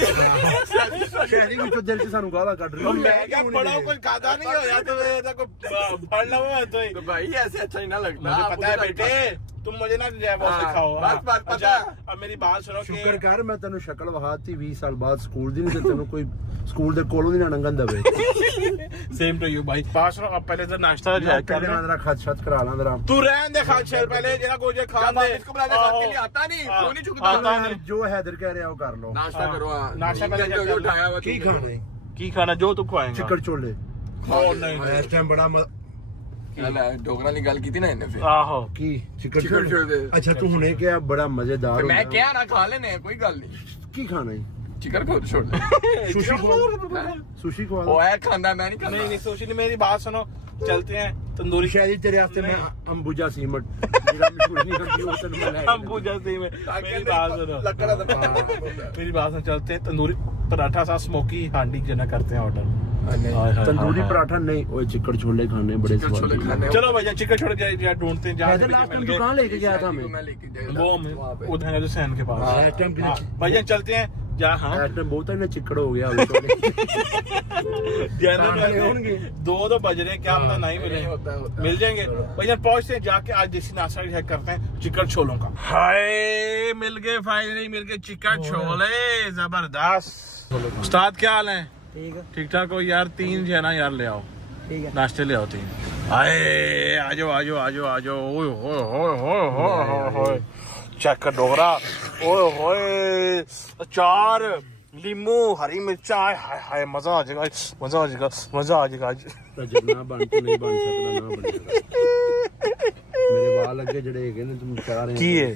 ਸ਼ਾਇਰੀ ਵਿੱਚੋਂ ਦਿਲ ਚ ਸਾਨੂੰ ਗਾਲਾਂ ਕੱਢ तो ਰਹੀ मैं क्या पढ़ा कुछ खाता नहीं हो या तो ऐसा कोई पढ़ लो तो ही। तो भाई ऐसे अच्छा ही ना लगता। मुझे पता है बेटे तुम मुझे ना जो है वो हाँ, सिखाओ। बस बस पता अच्छा है। अब मेरी बात सुनो ਸ਼ੁਕਰ कि ਕਰ ਮੈਂ ਤੈਨੂੰ ਸ਼ਕਲ ਵਹਾਤੀ 20 ਸਾਲ ਬਾਅਦ ਸਕੂਲ ਦੀ ਨਹੀਂ ਤੇ ਤੈਨੂੰ ਕੋਈ ਸਕੂਲ ਦੇ ਕੋਲੋਂ ਦੀ ਨਾ ਨੰਗਨ ਦਵੇ। सेम टू यू भाई। बात सुनो अब पहले तो नाश्ता जो है ਪਹਿਲੇ ਮੈਂ ਤੇਰਾ ਖਤ ਛਤ करा ਲਾਂ जरा। तू रहन दे खान शहर पहले जरा कोई जो खान दे इसको बुला दे, बात के लिए आता नहीं, हाँ, फोन ही चुकता। आता नहीं। ਜੋ ਹੈਦਰ ਕਹਿ ਰਿਹਾ ਉਹ ਕਰ ਲਓ। नाश्ता करो। हाँ, नाश्ता पहले नींद कर लो। उठाया हुआ ਕੀ तुमने। ਖਾਣਾ ਹੈ? की खाना जो तू खुआएगा ਚਿੱਕੜ ਛੋਲੇ। ओ नहीं ਇਸ ਟਾਈਮ ਬੜਾ डोगरा की गल की थी ना इन्हें फिर। आहो ਕੀ ਚਿੱਕੜ ਚਿੱਕੜ ਛੋਲੇ। ਅੱਛਾ ਤੂੰ ਹੁਣੇ ਕਿਹਾ ਬੜਾ ਮਜ਼ੇਦਾਰ फिर मैं ਹੁੰਦਾ। क्या ना खा लेने कोई गल नहीं। ਕੀ ਖਾਣਾ ਹੈ? चिकन को छोड़ दे। सुशी खवा सुशी खवा ओ है खांदा मैं नहीं खांदा। नहीं सोशली मेरी बात सुनो चलते हैं तंदूरी शायद तेरे वास्ते मैं अंबुजा सीमेंट मेरा मशहूर नहीं करती वो तन मैं अंबुजा से में मेरी बात सुनो मेरी बात सुनो चलते हैं तंदूरी पराठा सा स्मोकी हांडी जना करते हैं ऑर्डर तंदूरी पराठा नहीं वो चिकन छोले खाने बड़े स्वाद चलो भैया चिकन छोड़ के ढूंढते हैं जहाँ लास्ट टाइम दुकान लेके गया था मैं वो उधर है जो सैन के पास भैया चलते हैं जहाँ बहुत है ना चिकड़ हो गया दो तो बज रहे हैं क्या पता नहीं मिले मिल जाएंगे भैया पहुंचते हैं जाके आज देसी नाश्ता चेक करते हैं चिकन छोलों का हाय मिल गए फाइनली मिल गए चिकन छोले जबरदस्त उस्ताद क्या हाल है ठीक ठाक हो यार 3 जो है ना यार ले आओ नाश्ते ले आओ 3 आए आजो आजो आजो आजो ओए होए होए होए होए होए चेक कर डोगरा ओए होए अचार लीमू हरी मिर्चा हाय हाय मजा आ जाएगा मजा आ जाएगा मजा आ जाएगा जितना बन तो नहीं बन सकता ना बनेगा मेरे वाल अगे जड़े है ने तुम चाह रहे की है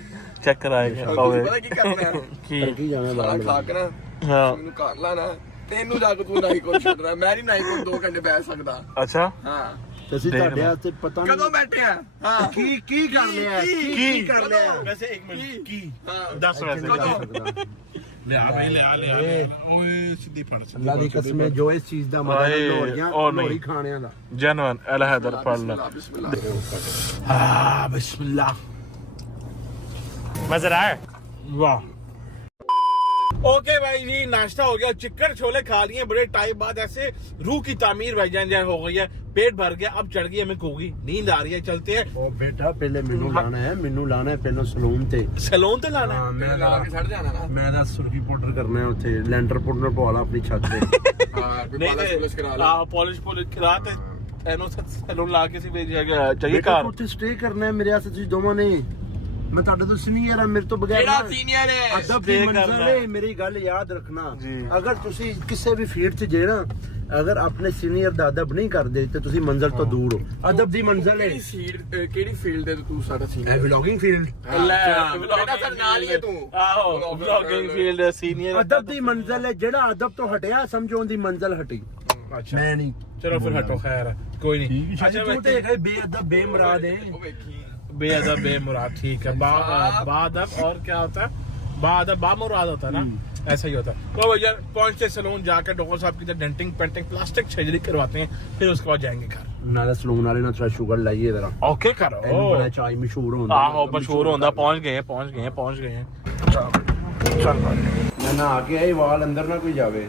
चेक कराएगा पता की करना है की जावे वाल खा के ना हां ਮੈਨੂੰ ਕਰ ਲਾ ਨਾ ਤੈਨੂੰ ਜਾ ਕੇ ਤੂੰ ਨਹੀਂ ਕੋਲ ਛੱਡਣਾ ਮੈਂ ਨਹੀਂ ਨਹੀਂ ਕੋਲ 2 ਘੰਟੇ ਬੈਠ ਸਕਦਾ अच्छा ਹਾਂ ਅਸੀਂ ਤੁਹਾਡੇ ਵਾਸਤੇ ਪਤਾ ਨਹੀਂ ਕਦੋਂ ਬੈਠੇ ਆ ਹਾਂ ਕੀ ਕਰ ਲਿਆ ਕੀ ਕਰ ਲਿਆ वैसे 1 मिनट की ਹਾਂ 10 वैसे ले आ भाई ले आ ओए सीधी फड़ ਅੱਲਾ ਦੀ ਕਸਮ ਹੈ ਜੋ ਇਸ ਚੀਜ਼ ਦਾ ਮਜ਼ਾ ਲੋਰੀਆਂ ਲੋਰੀ ਖਾਣਿਆਂ ਦਾ जनवन अल हैदर पढ़ ला ਬਿਸਮਿਲ੍ਲਾ हाँ बिस्मिल्लाह मजा आया वाह ओके भाई जी नाश्ता हो गया चिकन छोले खा लिए बड़े टाइम बाद ऐसे रूह की तामीर भाईजान जैसे हो गई है पेट भर गया अब चढ़ गई हमें कोगी नींद आ रही है चलते हैं ਉਹ ਬੇਟਾ ਪਹਿਲੇ ਮੈਨੂੰ ਲਾਣਾ ਹੈ ਪਹਿਲਾਂ ਸਲੂਨ ਤੇ सैलून तो लाना है ਮੈਂ ਲਾ ਕੇ ਛੱਡ ਜਾਣਾ ਨਾ ਮੈਂ ਦਾ ਸੁਰਖੀ ਪਾਊਡਰ ਕਰਨਾ ਹੈ ਉੱਥੇ ਲੈਂਟਰ ਪਾਊਡਰ ਪਵਾ ਲਾ ਆਪਣੀ ਛੱਤ ਤੇ ਹਾਂ ਕੋਈ ਪਾਲਿਸ਼ ਪੁਲਿਸ਼ ਕਰਾ ਲਾ पॉलिश करा ते एनो सैलून ला के सी भेज जाएगा चाहिए ਬੇਟਾ कार ਤੂੰ ਉੱਥੇ ਸਟੇ ਕਰਨਾ ਹੈ ਮੇਰੇ ਵਾਸਤੇ ਤੁਸੀਂ ਦੋਵਾਂ ਨੇ ਮੈਂ ਤੁਹਾਡੇ ਤੋਂ ਸੀਨੀਅਰ ਆ ਮੇਰੇ ਤੋਂ ਬਗੈਰ ਕਿਹੜਾ ਸੀਨੀਅਰ ਹੈ ਅਦਬ ਦੀ ਮੰਜ਼ਲ ਹੈ ਮੇਰੀ ਗੱਲ ਯਾਦ ਰੱਖਣਾ ਅਗਰ ਤੁਸੀਂ ਕਿਸੇ ਵੀ ਫੀਲਡ 'ਚ ਜੇ ਨਾ ਅਗਰ ਆਪਣੇ ਸੀਨੀਅਰ ਦਾ ਅਦਬ ਨਹੀਂ ਕਰਦੇ ਤੇ ਤੁਸੀਂ ਮੰਜ਼ਲ ਤੋਂ ਦੂਰ ਹੋ ਅਦਬ ਦੀ ਮੰਜ਼ਲ ਹੈ ਕਿਹੜੀ ਫੀਲਡ ਦੇ ਤੂੰ ਸਾਡਾ ਸੀਨੀਅਰ ਵਲੌਗਿੰਗ ਫੀਲਡ ਬੇਟਾ ਸਰ ਨਾਲ ਹੀ ਹੈ ਤੂੰ ਆਹੋ ਵਲੌਗਿੰਗ ਫੀਲਡ ਸੀਨੀਅਰ ਅਦਬ ਦੀ ਮੰਜ਼ਲ ਹੈ ਜਿਹੜਾ ਅਦਬ ਤੋਂ ਹਟਿਆ ਸਮਝੋ ਉਹਦੀ ਮੰਜ਼ਲ ਹਟੀ अच्छा ਮੈਂ ਨਹੀਂ चलो फिर हटो खैर है कोई नहीं ਅੱਛਾ ਤੂੰ ਤੇ ਹੈ ਬੇਅਦਬ ਬੇਮੁਰਾਦ ਹੈ ਉਹ ਵੇਖੀ बेअदब बेमुराद ठीक है बादब और क्या होता है बादब बामुराद होता है ना ऐसा ही होता है तो भैया पहुंचते सैलून जाकर डॉक्टर साहब की डेंटिंग पेंटिंग प्लास्टिक सर्जरी करवाते हैं फिर उसके बाद जाएंगे घर ਨਾਲੇ ਸਲੂਨ ਵਾਲੇ ਨਾਲ ਥੋੜਾ ਸ਼ੂਗਰ ਲਾਈਏ ਜ਼ਰਾ ओके करो ਬੜਾ ਚਾਈ ਮਸ਼ਹੂਰ ਹੁੰਦਾ आहो मशहूर होता पहुंच गए चल ਮੈਂ ਨਾ ਆ ਕੇ ਆਏ ਵਾਲ ਅੰਦਰ ਨਾ ਕੋਈ ਜਾਵੇ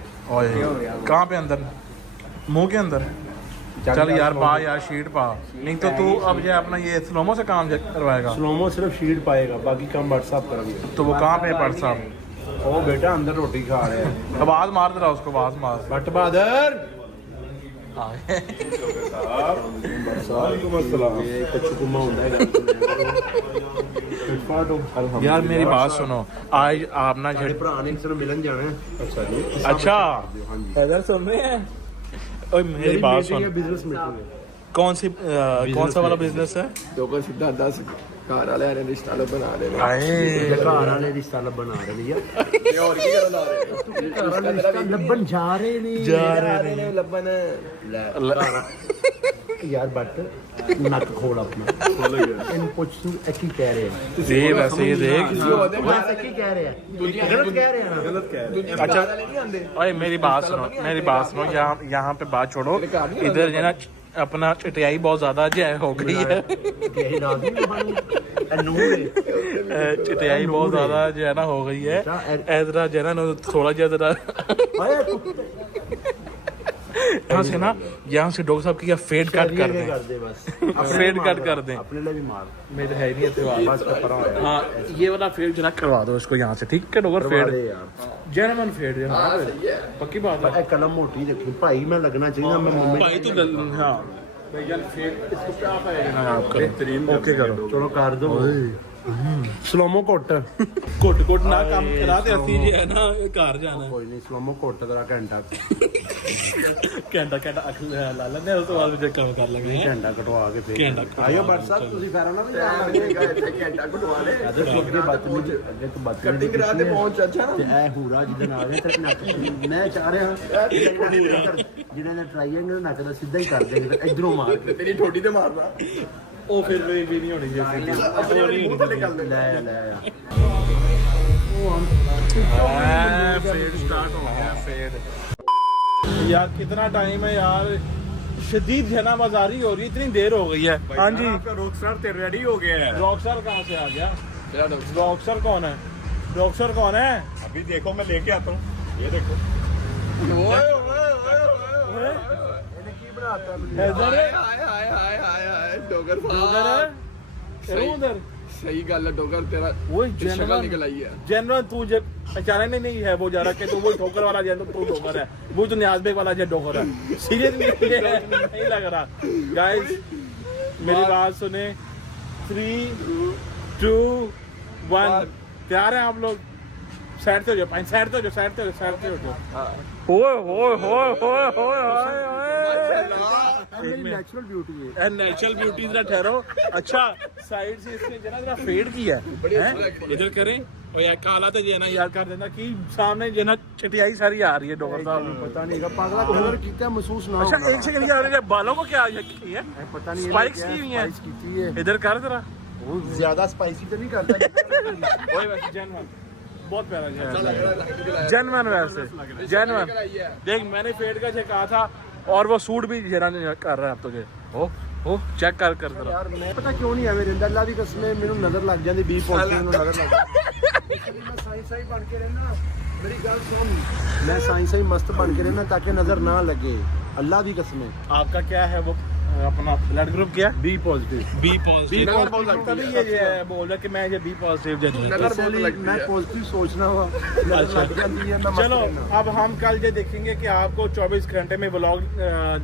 कहाँ पे अंदर मुंह के अंदर चल यार पा यार शीट पा नहीं तो तू अब जो अपना ये स्लोमो से काम करवाएगा ਸਲੋਮੋ ਸਿਰਫ ਸ਼ੀਟ ਪਾਏਗਾ ਬਾਕੀ ਕੰਮ WhatsApp ਕਰਾਂਗੇ तो वो कहाँ पे पड़ साहब ਉਹ ਬੇਟਾ ਅੰਦਰ ਰੋਟੀ ਖਾ ਰਿਹਾ ਹੈ आवाज मार दे रहा उसको आवाज मार ਬੱਟ ਬਹਾਦਰ ਵਾਲੇਕੁਮ अस्सलाम ਇਹ ਕੱਚੂ ਕੁਮਾ ਹੁੰਦਾ ਹੈ यार मेरी बात सुनो आज आप ना ਸਾਡੇ ਭਰਾ ਨੇ ਕਿਸੇ ਨੂੰ ਮਿਲਣ ਜਾਣਾ ਹੈ ਅੱਛਾ ਜੀ अच्छा इधर सुन रहे हैं ओए मेरी बात सुन ਬਿਜ਼ਨਸ ਮੀਟਿੰਗ ਹੈ कौन सा वाला बिजनेस है ਲੋਕਾਂ ਸਿੱਧਾ 10 ਘਰ ਵਾਲਿਆਂ ਨੇ ਰਿਸ਼ਤਾ ਬਣਾ ਰਹੇ ਨੇ ਘਰ ਵਾਲੇ ਰਿਸ਼ਤਾ ਲੱਭਣ ਆ ਰਹੇ ਨੇ ਯਾਰ ਤੇ ਹੋਰ ਕੀ ਕਰਨ ਆ ਰਹੇ ਘਰ ਵਾਲੇ ਰਿਸ਼ਤਾ ਲੱਭਣ ਜਾ ਰਹੇ ਨੇ ਨੇ ਲੱਭਣ ਯਾਰ ਬੱਟ ਨੱਕ ਖੋਲ ਆਪਣਾ ਇਹਨੂੰ ਪੁੱਛ ਤੂੰ ਇਹ ਕੀ ਕਹਿ ਰਿਹਾ ये वैसे ये देख ਵੈਸੇ ਕੀ ਕਹਿ ਰਿਹਾ ਗਲਤ ਕਹਿ ਰਿਹਾ ਨਾ ਗਲਤ ਕਹਿ ਰਿਹਾ अच्छा ओए मेरी बात सुनो यहाँ पे बात छोड़ो इधर जो है ना अपना चटियाई बहुत ज्यादा जो है हो गई है ਇਹ ਰਾਤ ਨੂੰ ਸਾਨੂੰ ਇਹ ਨੂਰ ਹੈ चटियाई बहुत ज्यादा जो है ना हो गई है ऐसा जो है ना थोड़ा ज्यादा यहाँ से ना यहाँ से डॉक्टर साहब की फेड कट कर दें बस फेड कट कर दें अपने लिए भी मार मेरे है नहीं बस कपड़ा है हाँ ये वाला फेड जरा करवा दो इसको यहाँ से ठीक है डॉक्टर फेड यार जर्मन फेड पक्की बात है ਇਹ ਕਲਮ ਮੋਟੀ ਰੱਖੀ ਭਾਈ ਮੈਂ ਲੱਗਣਾ ਚਾਹੀਦਾ ਮੈਂ ਮੰਮੀ भाई तो हाँ भैया फेड इसको क्या पाएगा आप करो ओके करो ਚਲੋ ਕਰ ਦੋ ਸਲੋਮੋ ਘੁੱਟ ਘੁੱਟ ਨਾ ਕੰਮ ਕਰਾ ਤੇ ਅਸੀਂ ਜੇ ਹੈ ਨਾ ਘਰ ਜਾਣਾ ਕੋਈ ਨਹੀਂ ਸਲੋਮੋ ਘੁੱਟ ਤੇਰਾ ਘੰਟਾ ਘੰਟਾ ਅੱਖ ਲਾ ਲੈਂਦੇ ਉਸ ਤੋਂ ਬਾਅਦ ਜੇ ਕੰਮ ਕਰ ਲਾਂਗੇ ਘੰਟਾ ਕਟਵਾ ਕੇ ਫੇਰ ਘੰਟਾ ਆਇਓ ਬਟ ਸਾਹਿਬ ਤੁਸੀਂ ਫੇਰ ਆਉਣਾ ਵੀ ਘੰਟਾ ਘਟਵਾ ਲੈ ਅੱਗੇ ਤੋਂ ਬਾਤ ਕਟਿੰਗ ਕਰਾ ਤੇ ਪਹੁੰਚ ਅੱਛਾ ਤੇ ਇਹ ਹੂਰਾ ਜਿਹਦੇ ਨਾਲ ਆ ਤੇ ਨੱਕ ਮੈਂ ਚਾਹ ਰਿਹਾ ਜਿਹਦੇ ਨਾਲ ਟ੍ਰਾਈਐਂਗਲ ਨੱਕ ਦਾ ਸਿੱਧਾ ਹੀ ਕਰ ਦੇਗੇ ਤੇ ਇਧਰੋਂ ਮਾਰ ਕੇ ਤੇਰੀ ਠੋਡੀ ਤੇ ਮਾਰਨਾ ਉਹ ਫਿਰ ਵੀ ਨਹੀਂ ਹੋਣੀ ਜੇ ਆਪਣੇ ਮੂੰਹ ਥੱਲੇ ਕਰ ਦੇ ਲੈ फेड स्टार्ट हो गया फेड यार कितना टाइम है यार शदीद जनाबाजारी हो रही है इतनी देर हो गई है हाँ जी आपका रॉकस्टार ते रेडी हो गया है रॉकस्टार कहाँ से आ गया मेरा रॉकस्टार कौन है रॉकस्टार कौन है अभी देखो मैं लेके आता हूँ ये देखो ओए ओए ओए ਇਹਨੇ ਕੀ ਬਣਾਤਾ इधर है हाय डोगर उधर है सही उधर सही गल है डोगर तेरा वो शक्ल निकल आई है जनरल तू जब अचानक नहीं है वो जा रहा कि तू वो ठोकर वाला जनरल तू ठोकर है वो तो न्याजबेग वाला जो ठोकर है सीरियसली नहीं लग रहा गाइस मेरी बात सुने 3 2 1 तैयार हैं आप लोग साइड से हो जाओ साइड से हो जाओ साइड से हो जाओ नेचुरल ब्यूटी है नेचुरल ब्यूटी जरा ठहरो अच्छा साइड से इसने जरा फेड किया है इधर करें और यार काला तो ये ना यार कर देना कि सामने जो ना चटियाई सारी आ रही है डॉक्टर साहब पता नहीं का पागला कलर कितना महसूस ना अच्छा एक सेकंड क्या है बालों को क्या की है पता नहीं स्पाइक्स की हुई है की है इधर कर जरा वो ज्यादा स्पाइसी तो नहीं करता वही वैसे जेन्युइन बहुत प्यारा जेन्युइन वैसे जेन्युइन देख मैंने फेड का कहा था और वो सूट भी जरा कर रहा है अब तुझे ओ चेक कर जरा यार मैं पता क्यों नहीं ਐਵੇਂ ਰਹਿੰਦਾ ਅੱਲਾ ਦੀ ਕਸਮ ਮੈਨੂੰ ਨਜ਼ਰ ਲੱਗ ਜਾਂਦੀ 20 ਪੌਂਚ ਨੂੰ ਨਜ਼ਰ ਲੱਗ ਜਾਂਦੀ ਮੈਂ ਸਾਈਂ ਬਣ ਕੇ ਰਹਿਣਾ ਮੇਰੀ ਗੱਲ ਸੁਣ ਮੈਂ ਸਾਈਂ ਮਸਤ ਬਣ ਕੇ ਰਹਿਣਾ ਤਾਂ ਕਿ ਨਜ਼ਰ ਨਾ ਲੱਗੇ ਅੱਲਾ ਦੀ ਕਸਮ आपका क्या है वो अपना ब्लड ग्रुप क्या बी पॉजिटिव बी पॉजिटिव नजर बहुत लगती तभी ये बोल रहा कि मैं ये बी पॉजिटिव नजर बहुत लगती मैं है पॉजिटिव सोचना हुआ नजर लग जाती है मैं मस्त चलो रहना। अब हम कल ये देखेंगे कि आपको 24 घंटे में व्लॉग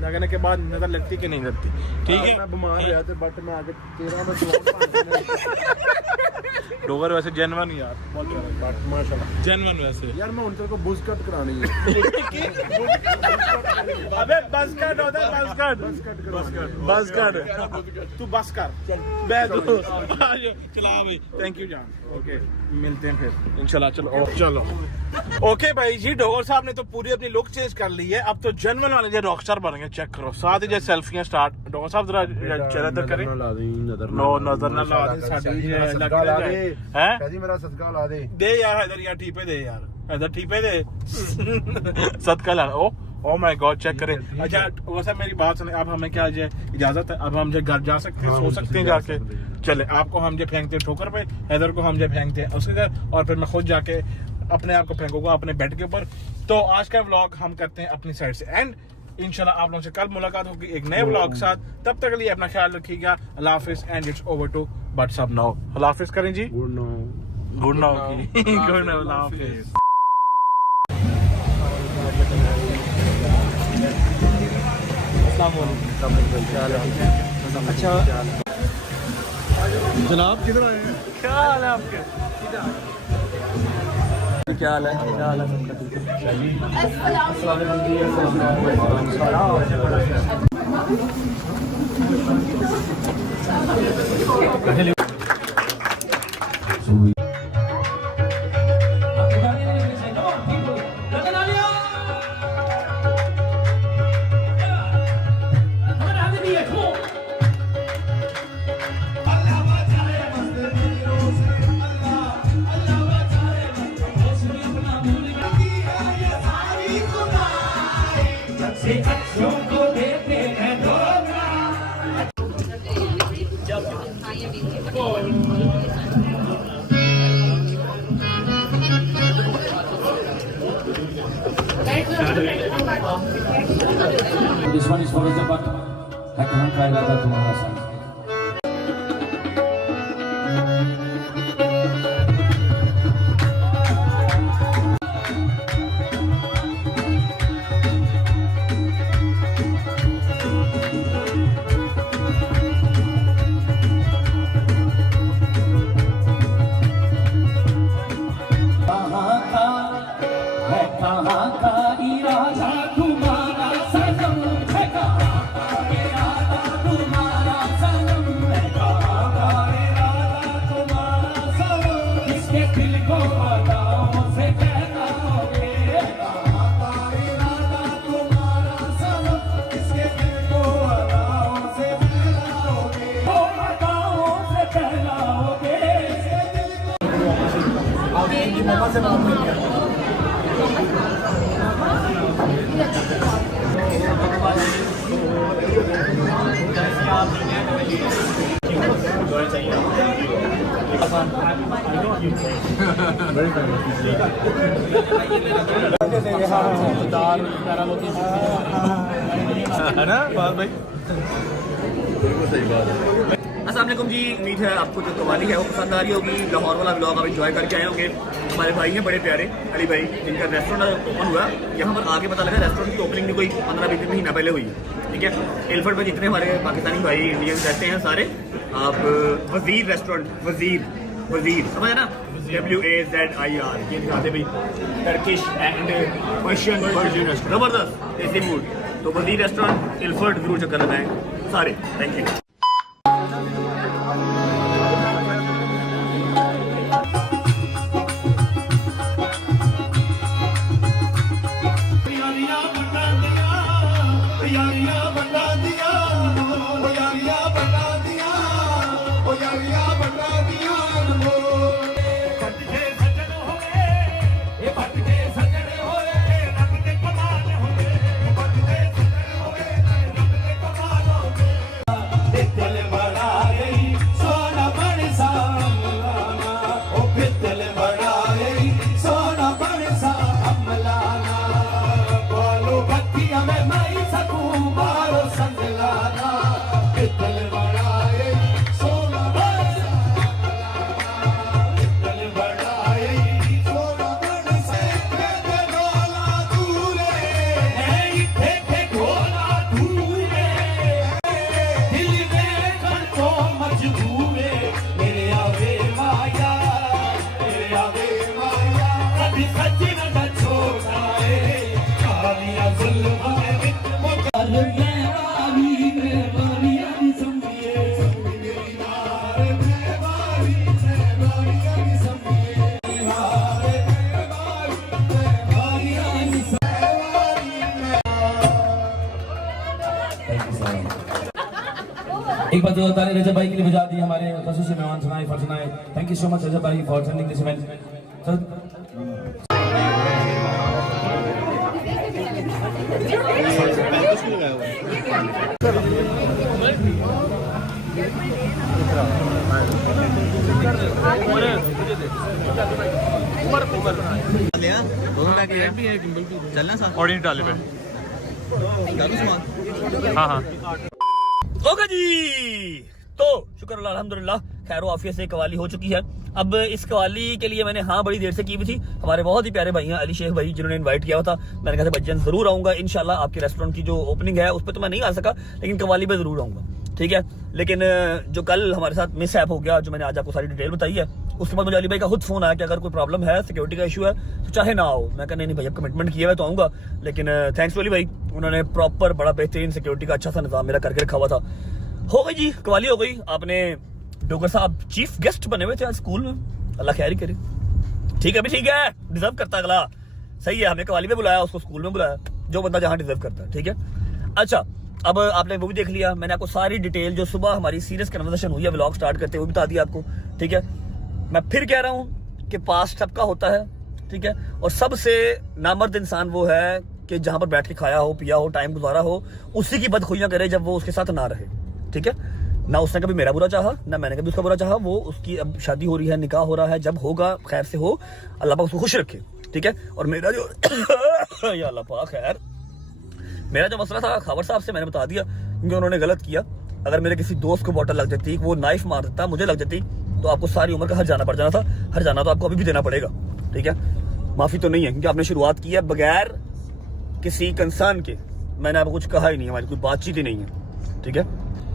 लगाने के बाद नजर लगती कि नहीं लगती ठीक है मैं बीमार रहा थे बट मैं आगे 13 में डोगर वैसे जेन्युइन यार बहुत प्यारा माशाल्लाह जेन्युइन वैसे यार मैं उन तेरे को बुज कट करानी है अबे बस कट होता है बस कट तू बस कर मैं तू चला भाई थैंक यू जान ओके मिलते हैं फिर इंशाल्लाह चलो ओके भाई जी डोगर साहब ने तो पूरी अपनी लुक चेंज कर ली है अब तो जेन्युइन वाले जो रॉकस्टार बन गए चेक करो साथ ही जो सेल्फियां स्टार्ट डोगर साहब जरा चेहरा तक करें नो नजर ना ला दे साडी हैं कहदी मेरा सदका ला दे यार इधर यार ठीपे दे यार इधर ठीपे दे सदका ला ओ माय गॉड चेक करें अच्छा वैसे मेरी बात सुने अब हमें क्या इजाजत है अब हम जो घर जा सकते हैं सो सकते हैं जाके चले आपको हम जो फेंकते हैं ठोकर पे इधर को हम जो फेंकते हैं उसके घर और फिर मैं खुद जाके अपने आप को फेंकूंगा अपने बेड के ऊपर तो आज का व्लॉग हम करते हैं अपनी साइड से एंड इंशाल्लाह आप लोगों से कल मुलाकात होगी एक नए व्लॉग के साथ तब तक के लिए अपना ख्याल रखिएगा अल्लाह हाफिज and it's over to but सब नाउ अल्लाह हाफिज करें जी good no good now good now Allah हाफिज अच्छा जनाब किधर आए हैं क्या हाल है आपके क्या हाल है This one is for the but I can't try that tomorrow son. का इरादा तुम्हारा सनम है, कहाँ का इरादा तुम्हारा सनम है, कहाँ का इरादा तुम्हारा सनम, किसके दिल को अदाओं से कहना होगे, कहाँ का इरादा तुम्हारा सनम, किसके दिल को अदाओं से कहलाओगे, वो अदाओं से कहलाओगे। है ना बात भाई? अस्सलाम वालेकुम जी, उम्मीद है आपको जो कवाली है वो पसंद आ रही होगी। लाहौर वाला ब्लॉग आप एंजॉय करके आए होंगे। हमारे भाई हैं बड़े प्यारे अली भाई, इनका रेस्टोरेंट ओपन हुआ। यहाँ पर आगे पता लगा रेस्टोरेंट की ओपनिंग भी कोई 15-20 महीना पहले हुई है। ठीक है, एलफर्ट में जितने हमारे पाकिस्तानी भाई इंडियन रहते हैं सारे, आप वजीर रेस्टोरेंट, वजीर समझ है ना, WAZIR, ये दिखाते भाई टर्किश एंड पर्शियन रेस्टोरेंट, जबरदस्त देसी फूड। तो वजीर रेस्टोरेंट एलफर्ट जरूर चक्कर लगाएं सारे। Thank you. एक बार जो ताली रजब भाई के लिए बजा दी हमारे खसूसी मेहमान सुनाए फरसनाए। थैंक यू सो मच रजब भाई for attending this event. Audience डाले पे। हाँ हाँ होगा जी। तो शुक्र अल्लाह अल्हम्दुलिल्लाह खैर आफियत से कवाली हो चुकी है। अब इस कवाली के लिए मैंने हाँ बड़ी देर से की हुई थी। हमारे बहुत ही प्यारे भाई हैं अली शेख भाई, जिन्होंने इनवाइट किया हुआ था। मैंने कहा था बच्चन जरूर आऊंगा इंशाल्लाह। आपके रेस्टोरेंट की जो ओपनिंग है उस पर तो मैं नहीं आ सका, लेकिन कवाली पे जरूर आऊंगा। ठीक है, लेकिन जो कल हमारे साथ मिस ऐप हो गया, जो मैंने आज आपको सारी डिटेल बताई है, उसके बाद मुझे अली भाई का खुद फोन आया कि अगर कोई प्रॉब्लम है, सिक्योरिटी का इशू है, तो चाहे ना आओ। मैं कहा नहीं भाई, अब कमिटमेंट किया है तो आऊंगा। लेकिन थैंक्स टू अली भाई, उन्होंने प्रॉपर बड़ा बेहतरीन सिक्योरिटी का अच्छा सा निजाम मेरा करके रखा हुआ था। हो गई जी, कवाली हो गई। आपने डोगर साहब चीफ गेस्ट बने हुए थे आज स्कूल में, अल्लाह खैर ही करे। ठीक है भी, ठीक है, डिजर्व करता अगला। सही है, हमें कवाली में बुलाया, उसको स्कूल में बुलाया, जो बंदा जहाँ डिजर्व करता है। ठीक है, अच्छा अब आपने वो भी देख लिया। मैंने आपको सारी डिटेल जो सुबह हमारी सीरियस कन्वर्सेशन हुई है व्लॉग स्टार्ट करते हुए बता दिया आपको। ठीक है, मैं फिर कह रहा हूँ कि पास्ट सबका होता है। ठीक है, और सबसे नामर्द इंसान वो है कि जहां पर बैठ के खाया हो, पिया हो, टाइम गुजारा हो, उसी की बदखुइयां करे जब वो उसके साथ ना रहे। ठीक है, ना उसने कभी मेरा बुरा चाहा, ना मैंने कभी उसका बुरा चाहा। वो उसकी अब शादी हो रही है, निकाह हो रहा है, जब होगा खैर से हो, अल्लाह पाक उसको खुश रखे। ठीक है, और मेरा जो या अल्लाह पाक खैर, मेरा जो मसला था खावर साहब से मैंने बता दिया, क्योंकि उन्होंने गलत किया। अगर मेरे किसी दोस्त को बॉटल लग जाती, वो नाइफ मार देता, मुझे लग जाती, तो आपको सारी उम्र का हर जाना पड़ जाना था। हर जाना तो आपको अभी भी देना पड़ेगा। ठीक है, माफी तो नहीं है, क्योंकि आपने शुरुआत की है बगैर किसी कंसर्न के। मैंने आपको कुछ कहा ही नहीं, हमारी कोई बातचीत ही नहीं है। ठीक है,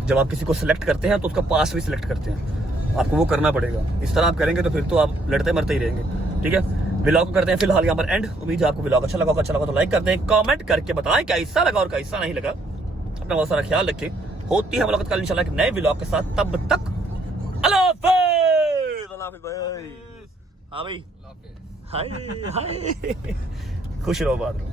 जब आप किसी को सिलेक्ट करते हैं तो उसका पास भी सिलेक्ट करते हैं, आपको वो करना पड़ेगा। इस तरह आप करेंगे तो फिर तो आप लड़ते मरते ही रहेंगे। ठीक है, व्लॉग को करते हैं फिलहाल यहाँ पर एंड। उम्मीद है आपको व्लॉग अच्छा लगा होगा, अच्छा लगा तो लाइक कर दें, कमेंट करके बताएं कैसा लगा और कैसा नहीं लगा। अपना बहुत सारा ख्याल रखें। होती है मुलाकात कल इंशाल्लाह एक नए व्लॉग के साथ, तब तक अल्लाह हाफिज़। अल्लाह हाफिज़ भाई। हाँ भाई, हाय हाय खुश रहो, बात रहो।